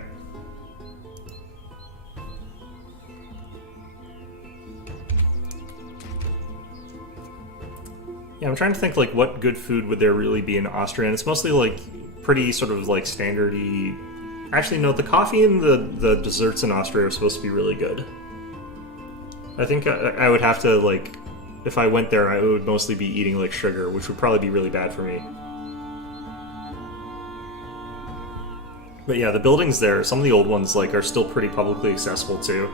Yeah, I'm trying to think, like, what good food would there really be in Austria, and it's mostly, like, pretty sort of, like, standard-y. Actually, no, the coffee and the desserts in Austria are supposed to be really good. I think I would have to, like, if I went there, I would mostly be eating, like, sugar, which would probably be really bad for me. But yeah, the buildings there, some of the old ones, like, are still pretty publicly accessible, too.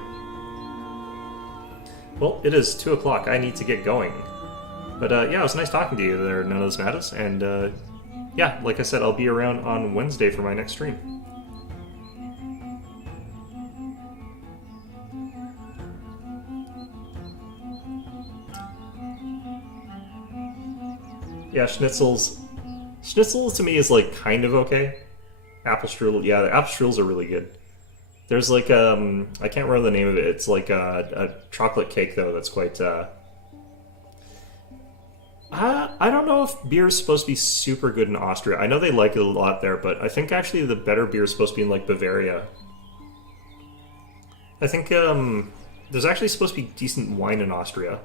Well, it is 2 o'clock. I need to get going. But yeah, it was nice talking to you there, None of This Matters. And yeah, like I said, I'll be around on Wednesday for my next stream. Yeah, schnitzels. Schnitzels to me is like kind of okay. Apple strudel, yeah, the apple strudels are really good. There's like I can't remember the name of it. It's like a chocolate cake though that's quite. I don't know if beer is supposed to be super good in Austria. I know they like it a lot there, but I think actually the better beer is supposed to be in like Bavaria. I think there's actually supposed to be decent wine in Austria,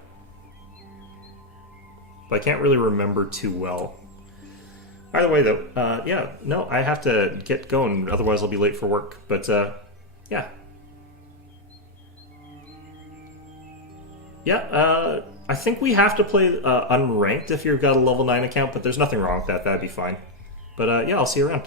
but I can't really remember too well. Either way, though, yeah, no, I have to get going, otherwise I'll be late for work. But yeah. yeah, I think we have to play unranked if you've got a level 9 account, but there's nothing wrong with that. That'd be fine. But yeah, I'll see you around.